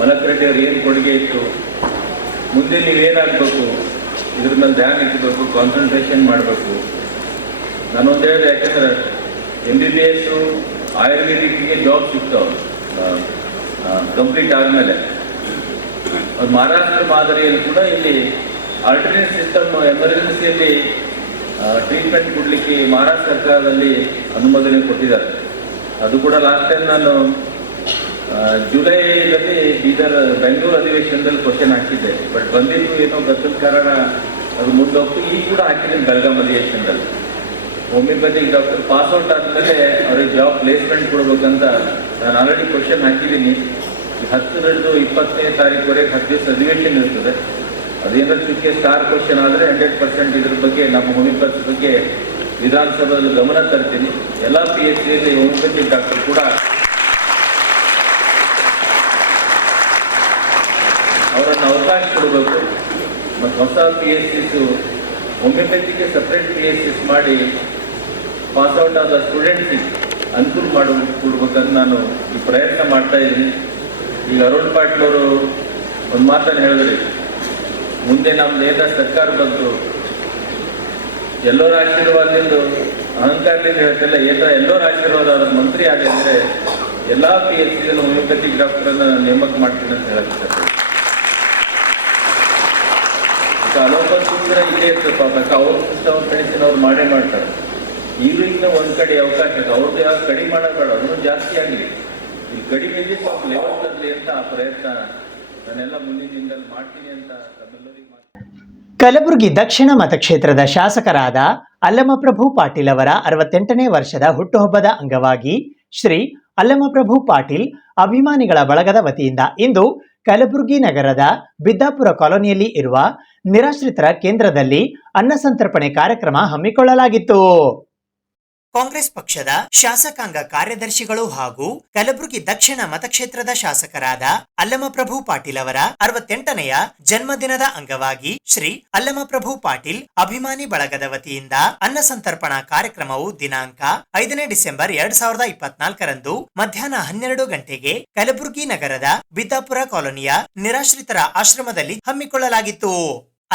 ಮಲಕ್ ರೆಡ್ಡಿ ಅವ್ರು ಏನು ಕೊಡುಗೆ ಇತ್ತು, ಮುಂದೆ ನೀವೇನಾಗಬೇಕು, ಇದ್ರ ಮೇಲೆ ಧ್ಯಾನ ಇಟ್ಬೇಕು, ಕಾನ್ಸಂಟ್ರೇಷನ್ ಮಾಡಬೇಕು. ನಾನೊಂದು ಹೇಳಿದೆ, ಯಾಕಂದ್ರೆ MBBS ಆಯುರ್ವೇದಿಕ್ಗೆ ಜಾಬ್ ಸಿಗ್ತಾವೆ ಕಂಪ್ಲೀಟ್ ಆದಮೇಲೆ. ಮಹಾರಾಷ್ಟ್ರ ಮಾದರಿಯಲ್ಲಿ ಕೂಡ ಇಲ್ಲಿ ಆಲ್ಟರ್ನೇಟ್ ಸಿಸ್ಟಮ್ ಎಮರ್ಜೆನ್ಸಿಯಲ್ಲಿ ಟ್ರೀಟ್ಮೆಂಟ್ ಕೊಡಲಿಕ್ಕೆ ಮಹಾರಾಷ್ಟ್ರ ಸರ್ಕಾರದಲ್ಲಿ ಅನುಮೋದನೆ ಕೊಟ್ಟಿದ್ದಾರೆ. ಅದು ಕೂಡ ಲಾಸ್ಟ್ ಟೈಮ್ ನಾನು ಜುಲೈದಲ್ಲಿ ಬೆಂಗಳೂರು ಅಧಿವೇಶನದಲ್ಲಿ ಕ್ವಶನ್ ಹಾಕಿದ್ದೆ. ಬಟ್ ಬಂದಿದ್ದು ಏನೋ ಗೊತ್ತಿದ್ದ ಕಾರಣ ಅದು ಮುಂದೋಗ್ತು. ಈಗ ಕೂಡ ಹಾಕಿದ್ದೀನಿ ಬೆಳಗಾಂ ಅಧಿವೇಶನದಲ್ಲಿ. ಹೋಮಿಯೋಪತಿಕ್ ಡಾಕ್ಟರ್ ಪಾಸ್ಔಟ್ ಆದಮೇಲೆ ಅವ್ರಿಗೆ ಜಾಬ್ ಪ್ಲೇಸ್ಮೆಂಟ್ ಕೊಡ್ಬೇಕಂತ ನಾನು ಆಲ್ರೆಡಿ ಕ್ವಶನ್ ಹಾಕಿದ್ದೀನಿ. 10ರಿಂದ 20ನೇ ತಾರೀಕುವರೆಗೆ 10 ದಿವಸ ಅಧಿವೇಶನ ಇರ್ತದೆ. ಅದೇನಾದ್ರು ಇದಕ್ಕೆ ಸ್ಟಾರ್ ಕ್ವಶನ್ ಆದರೆ 100% ಇದ್ರ ಬಗ್ಗೆ ನಮ್ಮ ಹೋಮಿಯೋಪತಿ ಬಗ್ಗೆ ವಿಧಾನಸಭೆಯಲ್ಲಿ ಗಮನ ತರ್ತೀನಿ. ಎಲ್ಲ PHCಯಲ್ಲಿ ಹೋಮಿಯೋಪತಿಕ್ ಡಾಕ್ಟರ್ ಕೂಡ ಅವರನ್ನು ಅವಕಾಶ ಕೊಡಬೇಕು. ಮತ್ತು ಹೊಸ PHCs ಹೋಮಿಯೋಪತಿಗೆ ಸಪ್ರೇಟ್ PHCs ಮಾಡಿ ಪಾಸ್ಔಟ್ ಆದ ಸ್ಟೂಡೆಂಟ್ಸಿಗೆ ಅನುಕೂಲ ಕೊಡ್ಬೇಕಂತ ನಾನು ಈ ಪ್ರಯತ್ನ ಮಾಡ್ತಾ ಇದ್ದೀನಿ. ಈಗ ಅರುಣ್ ಪಾಟೀಲ್ ಅವರು ಒಂದು ಮಾತನ್ನು ಹೇಳಿದ್ರಿ, ಮುಂದೆ ನಮ್ದು ಏನಾರ ಸರ್ಕಾರ ಬಂತು ಎಲ್ಲರ ಆಶೀರ್ವಾದದಿಂದ ಅಹಂಕಾರದಿಂದ ಹೇಳ್ತಿಲ್ಲ, ಎಲ್ಲರ ಆಶೀರ್ವಾದ ಅವ್ರ ಮಂತ್ರಿ ಆದ ಅಂದರೆ ಎಲ್ಲ PHCಯಲ್ಲಿ ಹೋಮಿಯೋಪತಿಕ್ ಡಾಕ್ಟರನ್ನು ನೇಮಕ ಮಾಡ್ತೀನಿ ಅಂತ ಹೇಳ್ತಾರೆ. ಅಲೋಪತಿ ಅಂದ್ರೆ ಇಲ್ಲೇ ಇರ್ತದೆ ಪಾಪ, ಅವ್ರ ಸಿಸ್ಟಮ್ ಮೆಡಿಸಿನ್ ಅವ್ರು ಮಾಡೇ ಮಾಡ್ತಾರೆ. ಈಗಲಿಂದ ಒಂದು ಕಡೆ ಅವಕಾಶ ಇದೆ, ಅವ್ರದ್ದು ಯಾವ್ದು ಕಡಿಮೆ ಮಾಡೋಬೇಡ, ಅದನ್ನು ಜಾಸ್ತಿ ಆಗಲಿ, ಈ ಕಡಿಮೆ ಪಾಪ ಲೆವೆಲ್ ತರಲಿ ಅಂತ ಆ ಪ್ರಯತ್ನ ನಾನೆಲ್ಲ ಮುಂದಿನ ದಿನದಲ್ಲಿ ಮಾಡ್ತೀನಿ ಅಂತ ತಮ್ಮೆಲ್ಲರಿಗೂ ಕಲಬುರಗಿ ದಕ್ಷಿಣ ಮತಕ್ಷೇತ್ರದ ಶಾಸಕರಾದ ಅಲ್ಲಮಪ್ರಭು ಪಾಟೀಲ್ ಅವರ 68ನೇ ವರ್ಷದ ಹುಟ್ಟುಹಬ್ಬದ ಅಂಗವಾಗಿ ಶ್ರೀ ಅಲ್ಲಮಪ್ರಭು ಪಾಟೀಲ್ ಅಭಿಮಾನಿಗಳ ಬಳಗದ ವತಿಯಿಂದ ಇಂದು ಕಲಬುರಗಿ ನಗರದ ಬಿದ್ದಾಪುರ ಕಾಲೋನಿಯಲ್ಲಿ ಇರುವ ನಿರಾಶ್ರಿತರ ಕೇಂದ್ರದಲ್ಲಿ ಅನ್ನ ಸಂತರ್ಪಣೆ ಕಾರ್ಯಕ್ರಮ ಹಮ್ಮಿಕೊಳ್ಳಲಾಗಿತ್ತು. ಕಾಂಗ್ರೆಸ್ ಪಕ್ಷದ ಶಾಸಕಾಂಗ ಕಾರ್ಯದರ್ಶಿಗಳು ಹಾಗೂ ಕಲಬುರಗಿ ದಕ್ಷಿಣ ಮತಕ್ಷೇತ್ರದ ಶಾಸಕರಾದ ಅಲ್ಲಮಪ್ರಭು ಪಾಟೀಲ್ ಅವರ 68ನೆಯ ಜನ್ಮದಿನದ ಅಂಗವಾಗಿ ಶ್ರೀ ಅಲ್ಲಮಪ್ರಭು ಪಾಟೀಲ್ ಅಭಿಮಾನಿ ಬಳಗದ ವತಿಯಿಂದ ಅನ್ನ ಸಂತರ್ಪಣಾ ಕಾರ್ಯಕ್ರಮವು ದಿನಾಂಕ 5ನೇ ಡಿಸೆಂಬರ್ 2024ರಂದು ಮಧ್ಯಾಹ್ನ 12 ಗಂಟೆಗೆ ಕಲಬುರಗಿ ನಗರದ ಬಿದ್ದಾಪುರ ಕಾಲೋನಿಯ ನಿರಾಶ್ರಿತರ ಆಶ್ರಮದಲ್ಲಿ ಹಮ್ಮಿಕೊಳ್ಳಲಾಗಿತ್ತು.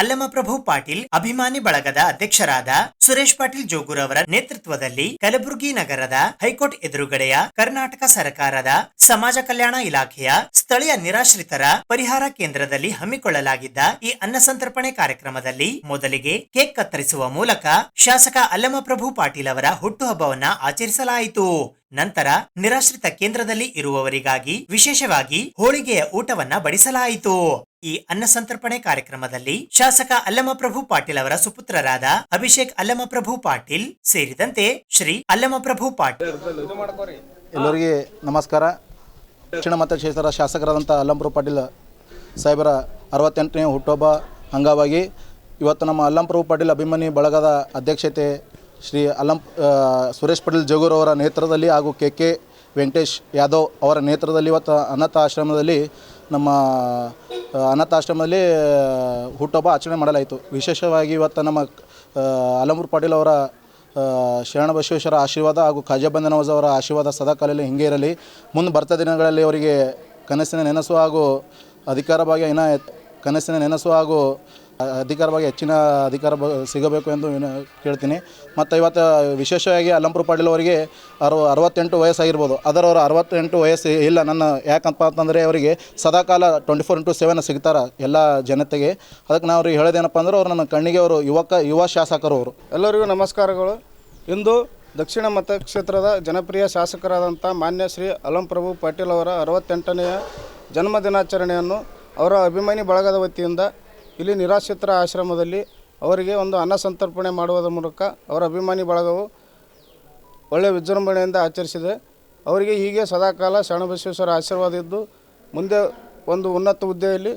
ಅಲ್ಲಮಪ್ರಭು ಪಾಟೀಲ್ ಅಭಿಮಾನಿ ಬಳಗದ ಅಧ್ಯಕ್ಷರಾದ ಸುರೇಶ್ ಪಾಟೀಲ್ ಜೋಗೂರ್ ಅವರ ನೇತೃತ್ವದಲ್ಲಿ ಕಲಬುರಗಿ ನಗರದ ಹೈಕೋರ್ಟ್ ಎದುರುಗಡೆಯ ಕರ್ನಾಟಕ ಸರ್ಕಾರದ ಸಮಾಜ ಕಲ್ಯಾಣ ಇಲಾಖೆಯ ಸ್ಥಳೀಯ ನಿರಾಶ್ರಿತರ ಪರಿಹಾರ ಕೇಂದ್ರದಲ್ಲಿ ಹಮ್ಮಿಕೊಳ್ಳಲಾಗಿದ್ದ ಈ ಅನ್ನ ಸಂತರ್ಪಣೆ ಕಾರ್ಯಕ್ರಮದಲ್ಲಿ ಮೊದಲಿಗೆ ಕೇಕ್ ಕತ್ತರಿಸುವ ಮೂಲಕ ಶಾಸಕ ಅಲ್ಲಮಪ್ರಭು ಪಾಟೀಲ್ ಅವರ ಹುಟ್ಟುಹಬ್ಬವನ್ನ ಆಚರಿಸಲಾಯಿತು. ನಂತರ ನಿರಾಶ್ರಿತ ಕೇಂದ್ರದಲ್ಲಿ ಇರುವವರಿಗಾಗಿ ವಿಶೇಷವಾಗಿ ಹೋಳಿಗೆಯ ಊಟವನ್ನ ಬಡಿಸಲಾಯಿತು. ಈ ಅನ್ನ ಸಂತರ್ಪಣೆ ಕಾರ್ಯಕ್ರಮದಲ್ಲಿ ಶಾಸಕ ಅಲ್ಲಮಪ್ರಭು ಪಾಟೀಲ್ ಅವರ ಸುಪುತ್ರರಾದ ಅಭಿಷೇಕ್ ಅಲ್ಲಮಪ್ರಭು ಪಾಟೀಲ್ ಸೇರಿದಂತೆ ಶ್ರೀ ಅಲ್ಲಮಪ್ರಭು ಪಾಟೀಲ್. ಎಲ್ಲರಿಗೆ ನಮಸ್ಕಾರ. ದಕ್ಷಿಣ ಮತಕ್ಷೇತ್ರದ ಶಾಸಕರಾದಂಥ ಅಲ್ಲಮಪ್ರಭು ಪಾಟೀಲ್ ಸಾಹೇಬರ 68ನೇ ಹುಟ್ಟುಹಬ್ಬ ಅಂಗವಾಗಿ ಇವತ್ತು ನಮ್ಮ ಅಲ್ಲಮಪ್ರಭು ಪಾಟೀಲ್ ಅಭಿಮಾನಿ ಬಳಗದ ಅಧ್ಯಕ್ಷತೆ ಶ್ರೀ ಸುರೇಶ್ ಪಾಟೀಲ್ ಜೋಗೂರ್ ಅವರ ನೇತೃತ್ವದಲ್ಲಿ ಹಾಗೂ KK ವೆಂಕಟೇಶ್ ಯಾದವ್ ಅವರ ನೇತೃತ್ವದಲ್ಲಿ ಇವತ್ತು ಅನಾಥ ಆಶ್ರಮದಲ್ಲಿ ನಮ್ಮ ಅನಾಥಾಶ್ರಮದಲ್ಲಿ ಹುಟ್ಟುಹಬ್ಬ ಆಚರಣೆ ಮಾಡಲಾಯಿತು. ವಿಶೇಷವಾಗಿ ಇವತ್ತು ನಮ್ಮ ಅಲ್ಲಮಪ್ರಭು ಪಾಟೀಲ್ ಅವರ ಶರಣಬಸವೇಶ್ವರ ಆಶೀರ್ವಾದ ಹಾಗೂ ಖಾಜಾಬಂದ ನವಾಜ್ ಅವರ ಆಶೀರ್ವಾದ ಸದಾಕಾಲದಲ್ಲಿ ಹಿಂಗೆ ಇರಲಿ. ಮುಂದೆ ಬರ್ತಾ ದಿನಗಳಲ್ಲಿ ಅವರಿಗೆ ಕನಸಿನ ನೆನಸು ಹಾಗೂ ಅಧಿಕಾರವಾಗಿ ಕನಸಿನ ನೆನಸು ಹಾಗೂ ಅಧಿಕಾರವಾಗಿ ಹೆಚ್ಚಿನ ಅಧಿಕಾರ ಸಿಗಬೇಕು ಎಂದು ಕೇಳ್ತೀನಿ. ಮತ್ತು ಇವತ್ತು ವಿಶೇಷವಾಗಿ ಅಲ್ಲಂಪುರ ಪಾಟೀಲ್ ಅವರಿಗೆ 68 ವಯಸ್ಸಾಗಿರ್ಬೋದು, ಅದರ ಅವರು 68 ವಯಸ್ಸು ಇಲ್ಲ ನನ್ನ, ಯಾಕಂತ ಅಂತಂದರೆ ಅವರಿಗೆ ಸದಾಕಾಲ 24/7 ಸಿಗ್ತಾರೆ ಎಲ್ಲ ಜನತೆಗೆ. ಅದಕ್ಕೆ ನಾವು ಅವ್ರಿಗೆ ಹೇಳೋದೇನಪ್ಪ ಅಂದ್ರೆ ಅವ್ರು ನನ್ನ ಕಣ್ಣಿಗೆ ಅವರು ಯುವ ಶಾಸಕರು ಅವರು. ಎಲ್ಲರಿಗೂ ನಮಸ್ಕಾರಗಳು. ಇಂದು ದಕ್ಷಿಣ ಮತಕ್ಷೇತ್ರದ ಜನಪ್ರಿಯ ಶಾಸಕರಾದಂಥ ಮಾನ್ಯ ಶ್ರೀ ಅಲ್ಲಂಪ್ರಭು ಪಾಟೀಲ್ ಅವರ 68ನೆಯ ಜನ್ಮ ದಿನಾಚರಣೆಯನ್ನು ಅವರ ಅಭಿಮಾನಿ ಬಳಗದ ವತಿಯಿಂದ ಇಲ್ಲಿ ನಿರಾಶ್ರಿತರ ಆಶ್ರಮದಲ್ಲಿ ಅವರಿಗೆ ಒಂದು ಅನ್ನ ಸಂತರ್ಪಣೆ ಮಾಡುವುದರ ಮೂಲಕ ಅವರ ಅಭಿಮಾನಿ ಬಳಗವು ಒಳ್ಳೆಯ ವಿಜೃಂಭಣೆಯಿಂದ ಆಚರಿಸಿದೆ. ಅವರಿಗೆ ಹೀಗೆ ಸದಾಕಾಲ ಶರಣಬಸವೇಶ್ವರ ಆಶೀರ್ವಾದ ಇದ್ದು ಮುಂದೆ ಒಂದು ಉನ್ನತ ಹುದ್ದೆಯಲ್ಲಿ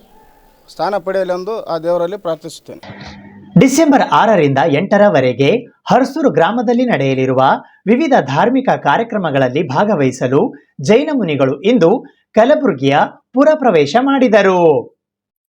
ಸ್ಥಾನ ಪಡೆಯಲೆಂದು ಆ ದೇವರಲ್ಲಿ ಪ್ರಾರ್ಥಿಸುತ್ತೇನೆ. ಡಿಸೆಂಬರ್ 6ರಿಂದ 8ರವರೆಗೆ ಹರ್ಸೂರು ಗ್ರಾಮದಲ್ಲಿ ನಡೆಯಲಿರುವ ವಿವಿಧ ಧಾರ್ಮಿಕ ಕಾರ್ಯಕ್ರಮಗಳಲ್ಲಿ ಭಾಗವಹಿಸಲು ಜೈನ ಮುನಿಗಳು ಇಂದು ಕಲಬುರಗಿಯ ಪುರಪ್ರವೇಶ ಮಾಡಿದರು.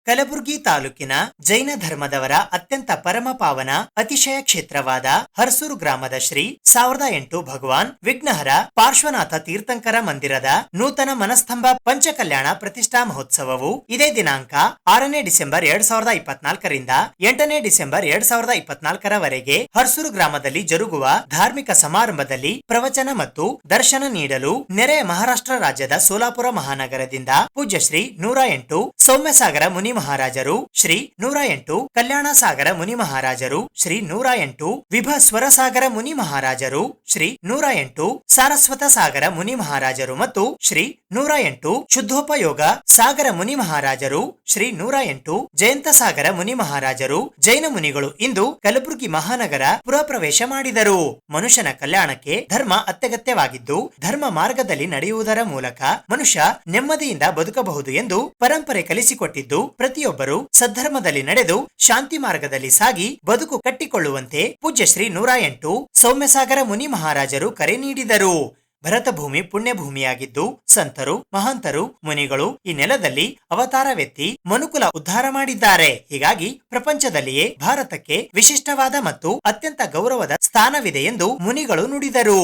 ಕಲಬುರಗಿ ತಾಲೂಕಿನ ಜೈನ ಧರ್ಮದವರ ಅತ್ಯಂತ ಪರಮ ಪಾವನ ಅತಿಶಯ ಕ್ಷೇತ್ರವಾದ ಹರ್ಸೂರು ಗ್ರಾಮದ ಶ್ರೀ 1008 ಭಗವಾನ್ ವಿಘ್ನಹರ ಪಾರ್ಶ್ವನಾಥ ತೀರ್ಥಂಕರ ಮಂದಿರದ ನೂತನ ಮನಸ್ತಂಭ ಪಂಚಕಲ್ಯಾಣ ಪ್ರತಿಷ್ಠಾ ಮಹೋತ್ಸವವು ಇದೇ ದಿನಾಂಕ 6ನೇ ಡಿಸೆಂಬರ್ 2024ರಿಂದ 8ನೇ ಡಿಸೆಂಬರ್ 2024ರವರೆಗೆ ಹರ್ಸೂರು ಗ್ರಾಮದಲ್ಲಿ ಜರುಗುವ ಧಾರ್ಮಿಕ ಸಮಾರಂಭದಲ್ಲಿ ಪ್ರವಚನ ಮತ್ತು ದರ್ಶನ ನೀಡಲು ನೆರೆಯ ಮಹಾರಾಷ್ಟ್ರ ರಾಜ್ಯದ ಸೋಲಾಪುರ ಮಹಾನಗರದಿಂದ ಪೂಜ್ಯ ಶ್ರೀ 108 ಸೌಮ್ಯಸಾಗರ ಮುನಿ ಮಹಾರಾಜರು, ಶ್ರೀ 108 ಕಲ್ಯಾಣ ಸಾಗರ ಮುನಿ ಮಹಾರಾಜರು, ಶ್ರೀ 108 ವಿಭ ಸ್ವರಸಾಗರ ಮುನಿ ಮಹಾರಾಜರು, ಶ್ರೀ 108 ಸಾರಸ್ವತ ಸಾಗರ ಮುನಿ ಮಹಾರಾಜರು ಮತ್ತು ಶ್ರೀ 108 ಶುದ್ಧೋಪಯೋಗ ಸಾಗರ ಮುನಿ ಮಹಾರಾಜರು, ಶ್ರೀ 108 ಜಯಂತ ಸಾಗರ ಮುನಿ ಮಹಾರಾಜರು, ಜೈನ ಮುನಿಗಳು ಇಂದು ಕಲಬುರಗಿ ಮಹಾನಗರ ಪುರಪ್ರವೇಶ ಮಾಡಿದರು. ಮನುಷ್ಯನ ಕಲ್ಯಾಣಕ್ಕೆ ಧರ್ಮ ಅತ್ಯಗತ್ಯವಾಗಿದ್ದು, ಧರ್ಮ ಮಾರ್ಗದಲ್ಲಿ ನಡೆಯುವುದರ ಮೂಲಕ ಮನುಷ್ಯ ನೆಮ್ಮದಿಯಿಂದ ಬದುಕಬಹುದು ಎಂದು ಪರಂಪರೆ ಕಲಿಸಿಕೊಟ್ಟಿದ್ದು, ಪ್ರತಿಯೊಬ್ಬರು ಸದ್ಧರ್ಮದಲ್ಲಿ ನಡೆದು ಶಾಂತಿ ಮಾರ್ಗದಲ್ಲಿ ಸಾಗಿ ಬದುಕು ಕಟ್ಟಿಕೊಳ್ಳುವಂತೆ ಪೂಜ್ಯ ಶ್ರೀ 108 ಸೌಮ್ಯಸಾಗರ ಮುನಿ ಮಹಾರಾಜರು ಕರೆ ನೀಡಿದರು. ಭರತ ಭೂಮಿ ಪುಣ್ಯ ಭೂಮಿಯಾಗಿದ್ದು ಸಂತರು, ಮಹಂತರು, ಮುನಿಗಳು ಈ ನೆಲದಲ್ಲಿ ಅವತಾರವೆತ್ತಿ ಮನುಕುಲ ಉದ್ಧಾರ ಮಾಡಿದ್ದಾರೆ. ಹೀಗಾಗಿ ಪ್ರಪಂಚದಲ್ಲಿಯೇ ಭಾರತಕ್ಕೆ ವಿಶಿಷ್ಟವಾದ ಮತ್ತು ಅತ್ಯಂತ ಗೌರವದ ಸ್ಥಾನವಿದೆ ಎಂದು ಮುನಿಗಳು ನುಡಿದರು.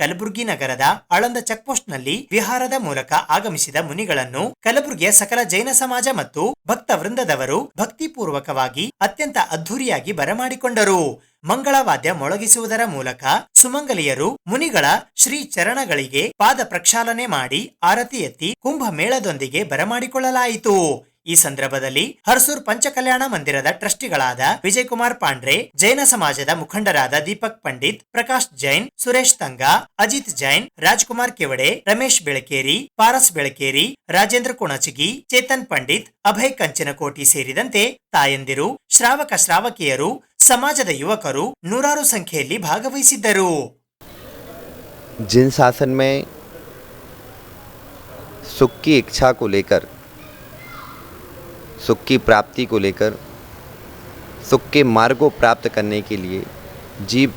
ಕಲಬುರಗಿ ನಗರದ ಆಳಂದ ಚೆಕ್ಪೋಸ್ಟ್ ನಲ್ಲಿ ವಿಹಾರದ ಮೂಲಕ ಆಗಮಿಸಿದ ಮುನಿಗಳನ್ನು ಕಲಬುರಗಿಯ ಸಕಲ ಜೈನ ಸಮಾಜ ಮತ್ತು ಭಕ್ತ ವೃಂದದವರು ಭಕ್ತಿಪೂರ್ವಕವಾಗಿ ಅತ್ಯಂತ ಅದ್ಧೂರಿಯಾಗಿ ಬರಮಾಡಿಕೊಂಡರು. ಮಂಗಳವಾದ್ಯ ಮೊಳಗಿಸುವುದರ ಮೂಲಕ ಸುಮಂಗಲಿಯರು ಮುನಿಗಳ ಶ್ರೀ ಚರಣಗಳಿಗೆ ಪಾದ ಪ್ರಕ್ಷಾಲನೆ ಮಾಡಿ ಆರತಿ ಎತ್ತಿ ಕುಂಭ ಮೇಳದೊಂದಿಗೆ ಬರಮಾಡಿಕೊಳ್ಳಲಾಯಿತು. ಈ ಸಂದರ್ಭದಲ್ಲಿ ಹರ್ಸೂರ್ ಪಂಚಕಲ್ಯಾಣ ಮಂದಿರದ ಟ್ರಸ್ಟಿಗಳಾದ ವಿಜಯ್ ಕುಮಾರ್ ಪಾಂಡ್ರೆ, ಜೈನ ಸಮಾಜದ ಮುಖಂಡರಾದ ದೀಪಕ್ ಪಂಡಿತ್, ಪ್ರಕಾಶ್ ಜೈನ್, ಸುರೇಶ್ ತಂಗಾ, ಅಜಿತ್ ಜೈನ್, ರಾಜ್ಕುಮಾರ್ ಕೆವಡೆ, ರಮೇಶ್ ಬೆಳಕೇರಿ, ಪಾರಸ್ ಬೆಳಕೇರಿ, ರಾಜೇಂದ್ರ ಕುಣಚಗಿ, ಚೇತನ್ ಪಂಡಿತ್, ಅಭಯ್ ಕಂಚನಕೋಟಿ ಸೇರಿದಂತೆ ತಾಯಂದಿರು, ಶ್ರಾವಕ ಶ್ರಾವಕಿಯರು, ಸಮಾಜದ ಯುವಕರು ನೂರಾರು ಸಂಖ್ಯೆಯಲ್ಲಿ ಭಾಗವಹಿಸಿದ್ದರು. जिन शासन में सुख की इच्छा को लेकर, सुख की प्राप्ति को लेकर, सुख के मार्ग को प्राप्त करने के लिए जीव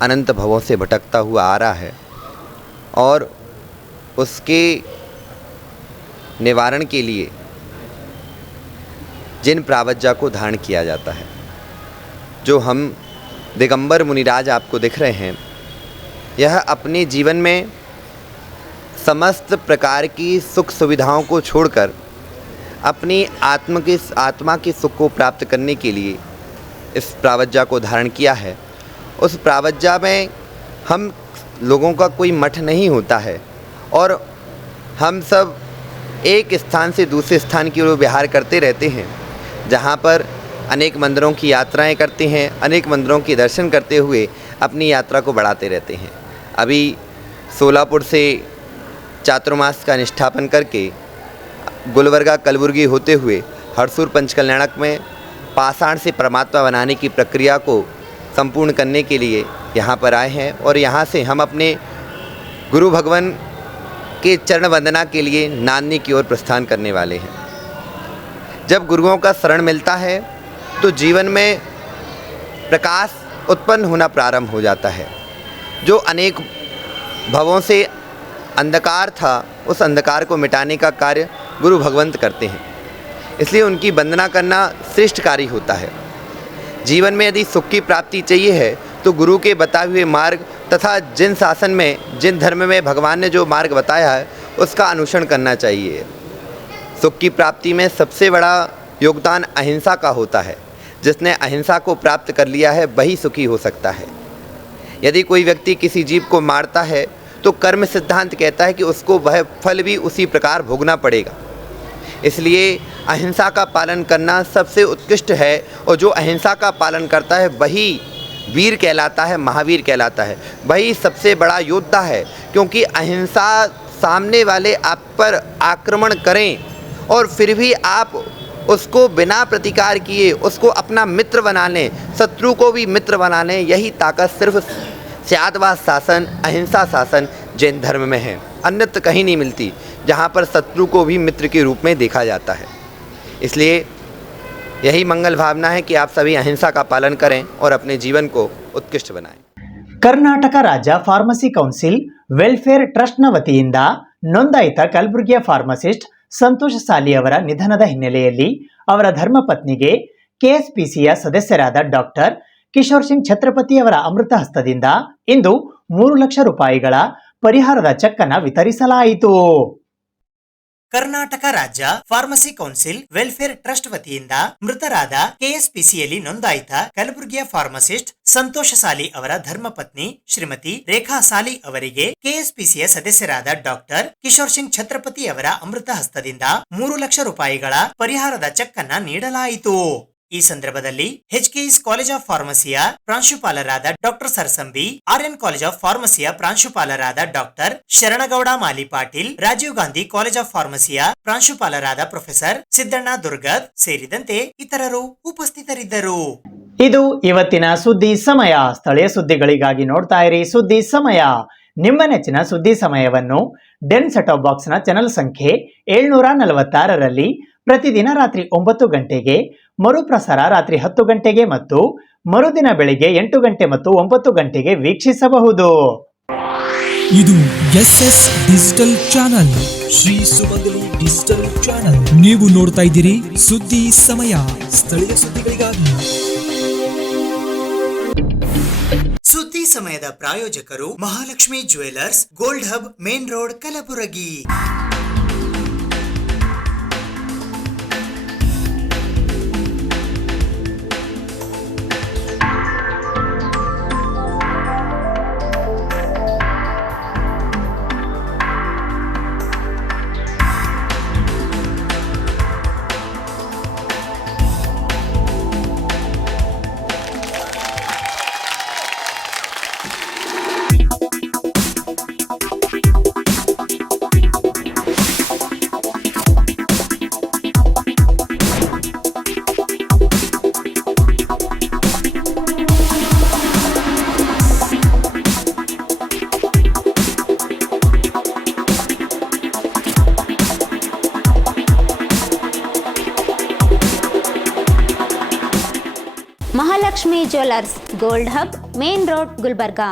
अनंत भवों से भटकता हुआ आ रहा है और उसके निवारण के लिए जिन प्रावज्ञा को धारण किया जाता है, जो हम दिगंबर मुनिराज आपको दिख रहे हैं, यह अपने जीवन में समस्त प्रकार की सुख सुविधाओं को छोड़कर अपनी आत्मा के सुख को प्राप्त करने के लिए इस प्रावज्ञा को धारण किया है। उस प्रावज्ञा में हम लोगों का कोई मठ नहीं होता है और हम सब एक स्थान से दूसरे स्थान की ओर विहार करते रहते हैं, जहाँ पर अनेक मंदिरों की यात्राएं करते हैं, अनेक मंदिरों के दर्शन करते हुए अपनी यात्रा को बढ़ाते रहते हैं। अभी सोलापुर से चातुर्मास का निष्ठापन करके गुलबर्गा कलबुर्गी होते हुए हरसूर पंचकल्याणक में पाषाण से परमात्मा बनाने की प्रक्रिया को संपूर्ण करने के लिए यहाँ पर आए हैं और यहाँ से हम अपने गुरु भगवान के चरण वंदना के लिए नांदनी की ओर प्रस्थान करने वाले हैं। जब गुरुओं का शरण मिलता है तो जीवन में प्रकाश उत्पन्न होना प्रारंभ हो जाता है। जो अनेक भवों से अंधकार था, उस अंधकार को मिटाने का कार्य गुरु भगवंत करते हैं, इसलिए उनकी वंदना करना श्रेष्ठ कार्य होता है। जीवन में यदि सुख की प्राप्ति चाहिए है तो गुरु के बताए हुए मार्ग तथा जिन शासन में, जिन धर्म में भगवान ने जो मार्ग बताया है उसका अनुसरण करना चाहिए। सुख की प्राप्ति में सबसे बड़ा योगदान अहिंसा का होता है। जिसने अहिंसा को प्राप्त कर लिया है वही सुखी हो सकता है। यदि कोई व्यक्ति किसी जीव को मारता है तो कर्म सिद्धांत कहता है कि उसको वह फल भी उसी प्रकार भोगना पड़ेगा। इसलिए अहिंसा का पालन करना सबसे उत्कृष्ट है, और जो अहिंसा का पालन करता है वही वीर कहलाता है, महावीर कहलाता है, वही सबसे बड़ा योद्धा है। क्योंकि अहिंसा सामने वाले आप पर आक्रमण करें और फिर भी आप उसको बिना प्रतिकार किए उसको अपना मित्र बना लें, शत्रु को भी मित्र बना लें, यही ताकत सिर्फ त्यागवाद शासन, अहिंसा शासन जैन धर्म में है, अन्यत्र कहीं नहीं मिलती, जहाँ पर शत्रु को भी मित्र के रूप में देखा जाता है। इसलिए यही मंगल भावना है कि आप सभी अहिंसा का पालन करें और अपने जीवन को उत्कृष्ट बनाएं। ಕರ್ನಾಟಕ ರಾಜ್ಯ ಫಾರ್ಮಸಿ ಕೌನ್ಸಿಲ್ ವೆಲ್ಫೇರ್ ಟ್ರಸ್ಟ್ನ ವತಿಯಿಂದ ನೋಂದಾಯಿತ ಕಲಬುರಗಿಯ ಫಾರ್ಮಸಿಸ್ಟ್ ಸಂತೋಷ್ ಸಾಲಿ ಅವರ ನಿಧನದ ಹಿನ್ನೆಲೆಯಲ್ಲಿ ಅವರ ಧರ್ಮಪತ್ನಿಗೆ ಕೆಎಸ್ಪಿಸಿಯ ಸದಸ್ಯರಾದ ಡಾಕ್ಟರ್ ಕಿಶೋರ್ ಸಿಂಗ್ ಛತ್ರಪತಿ ಅವರ ಅಮೃತ ಹಸ್ತದಿಂದ ಇಂದು 3 ಲಕ್ಷ ರೂಪಾಯಿಗಳ ಪರಿಹಾರದ ಚೆಕ್ ಅನ್ನು ವಿತರಿಸಲಾಯಿತು. ಕರ್ನಾಟಕ ರಾಜ್ಯ ಫಾರ್ಮಸಿ ಕೌನ್ಸಿಲ್ ವೆಲ್ಫೇರ್ ಟ್ರಸ್ಟ್ ವತಿಯಿಂದ ಮೃತರಾದ ಕೆಎಸ್ಪಿಸಿಯಲ್ಲಿ ನೋಂದಾಯಿತ ಕಲಬುರಗಿಯ ಫಾರ್ಮಸಿಸ್ಟ್ ಸಂತೋಷ ಸಾಲಿ ಅವರ ಧರ್ಮಪತ್ನಿ ಶ್ರೀಮತಿ ರೇಖಾ ಸಾಲಿ ಅವರಿಗೆ ಕೆಎಸ್ಪಿಸಿಯ ಸದಸ್ಯರಾದ ಡಾಕ್ಟರ್ ಕಿಶೋರ್ ಸಿಂಗ್ ಛತ್ರಪತಿ ಅವರ ಅಮೃತ ಹಸ್ತದಿಂದ 3 ಲಕ್ಷ ರೂಪಾಯಿಗಳ ಪರಿಹಾರದ ಚೆಕ್ ಅನ್ನ ನೀಡಲಾಯಿತು. ಈ ಸಂದರ್ಭದಲ್ಲಿ ಎಚ್ಕೆಇಎಸ್ ಕಾಲೇಜ್ ಆಫ್ ಫಾರ್ಮಸಿಯ ಪ್ರಾಂಶುಪಾಲರಾದ doctor Sarsambi, RN college of ಫಾರ್ಮಸಿಯ ಪ್ರಾಂಶುಪಾಲರಾದ doctor Sharanagouda Mali Patil, Rajiv Gandhi college of ಫಾರ್ಮಸಿಯ ಪ್ರಾಂಶುಪಾಲರಾದ ಪ್ರೊಫೆಸರ್ ಸಿದ್ದಣ್ಣ ದುರ್ಗದ್ ಸೇರಿದಂತೆ ಇತರರು ಉಪಸ್ಥಿತರಿದ್ದರು. ಇದು ಇವತ್ತಿನ ಸುದ್ದಿ ಸಮಯ. ಸ್ಥಳೀಯ ಸುದ್ದಿಗಳಿಗಾಗಿ ನೋಡ್ತಾ ಇರಿ ಸುದ್ದಿ ಸಮಯ. ನಿಮ್ಮ ನೆಚ್ಚಿನ ಸುದ್ದಿ ಸಮಯವನ್ನು ಡೆನ್ ಸೆಟ್ ಆಫ್ ಬಾಕ್ಸ್ ನ ಚಾನೆಲ್ ಸಂಖ್ಯೆ 746ರಲ್ಲಿ ಪ್ರತಿದಿನ ರಾತ್ರಿ 9 ಗಂಟೆಗೆ, ಮರುಪ್ರಸಾರ ರಾತ್ರಿ 10 ಗಂಟೆಗೆ ಮತ್ತು ಮರುದಿನ ಬೆಳಿಗ್ಗೆ 8 ಗಂಟೆ ಮತ್ತು 9 ಗಂಟೆಗೆ ವೀಕ್ಷಿಸಬಹುದು. ಇದು SS ಡಿಜಿಟಲ್ ಚಾನಲ್, ಶ್ರೀ ಸುಮಂಗಲಿ ಡಿಜಿಟಲ್ ಚಾನಲ್. ನೀವು ನೋಡ್ತಾ ಇದ್ದೀರಿ ಸುದ್ದಿ ಸಮಯ, ಸ್ಥಳೀಯ ಸುದ್ದಿಗಳಿಗಾಗಿ. ಸುದ್ದಿ ಸಮಯದ ಪ್ರಾಯೋಜಕರು Mahalakshmi jewellers, gold hub, main road, Kalaburagi. Mahalakshmi jewellers, gold hub, main road, Gulbarga.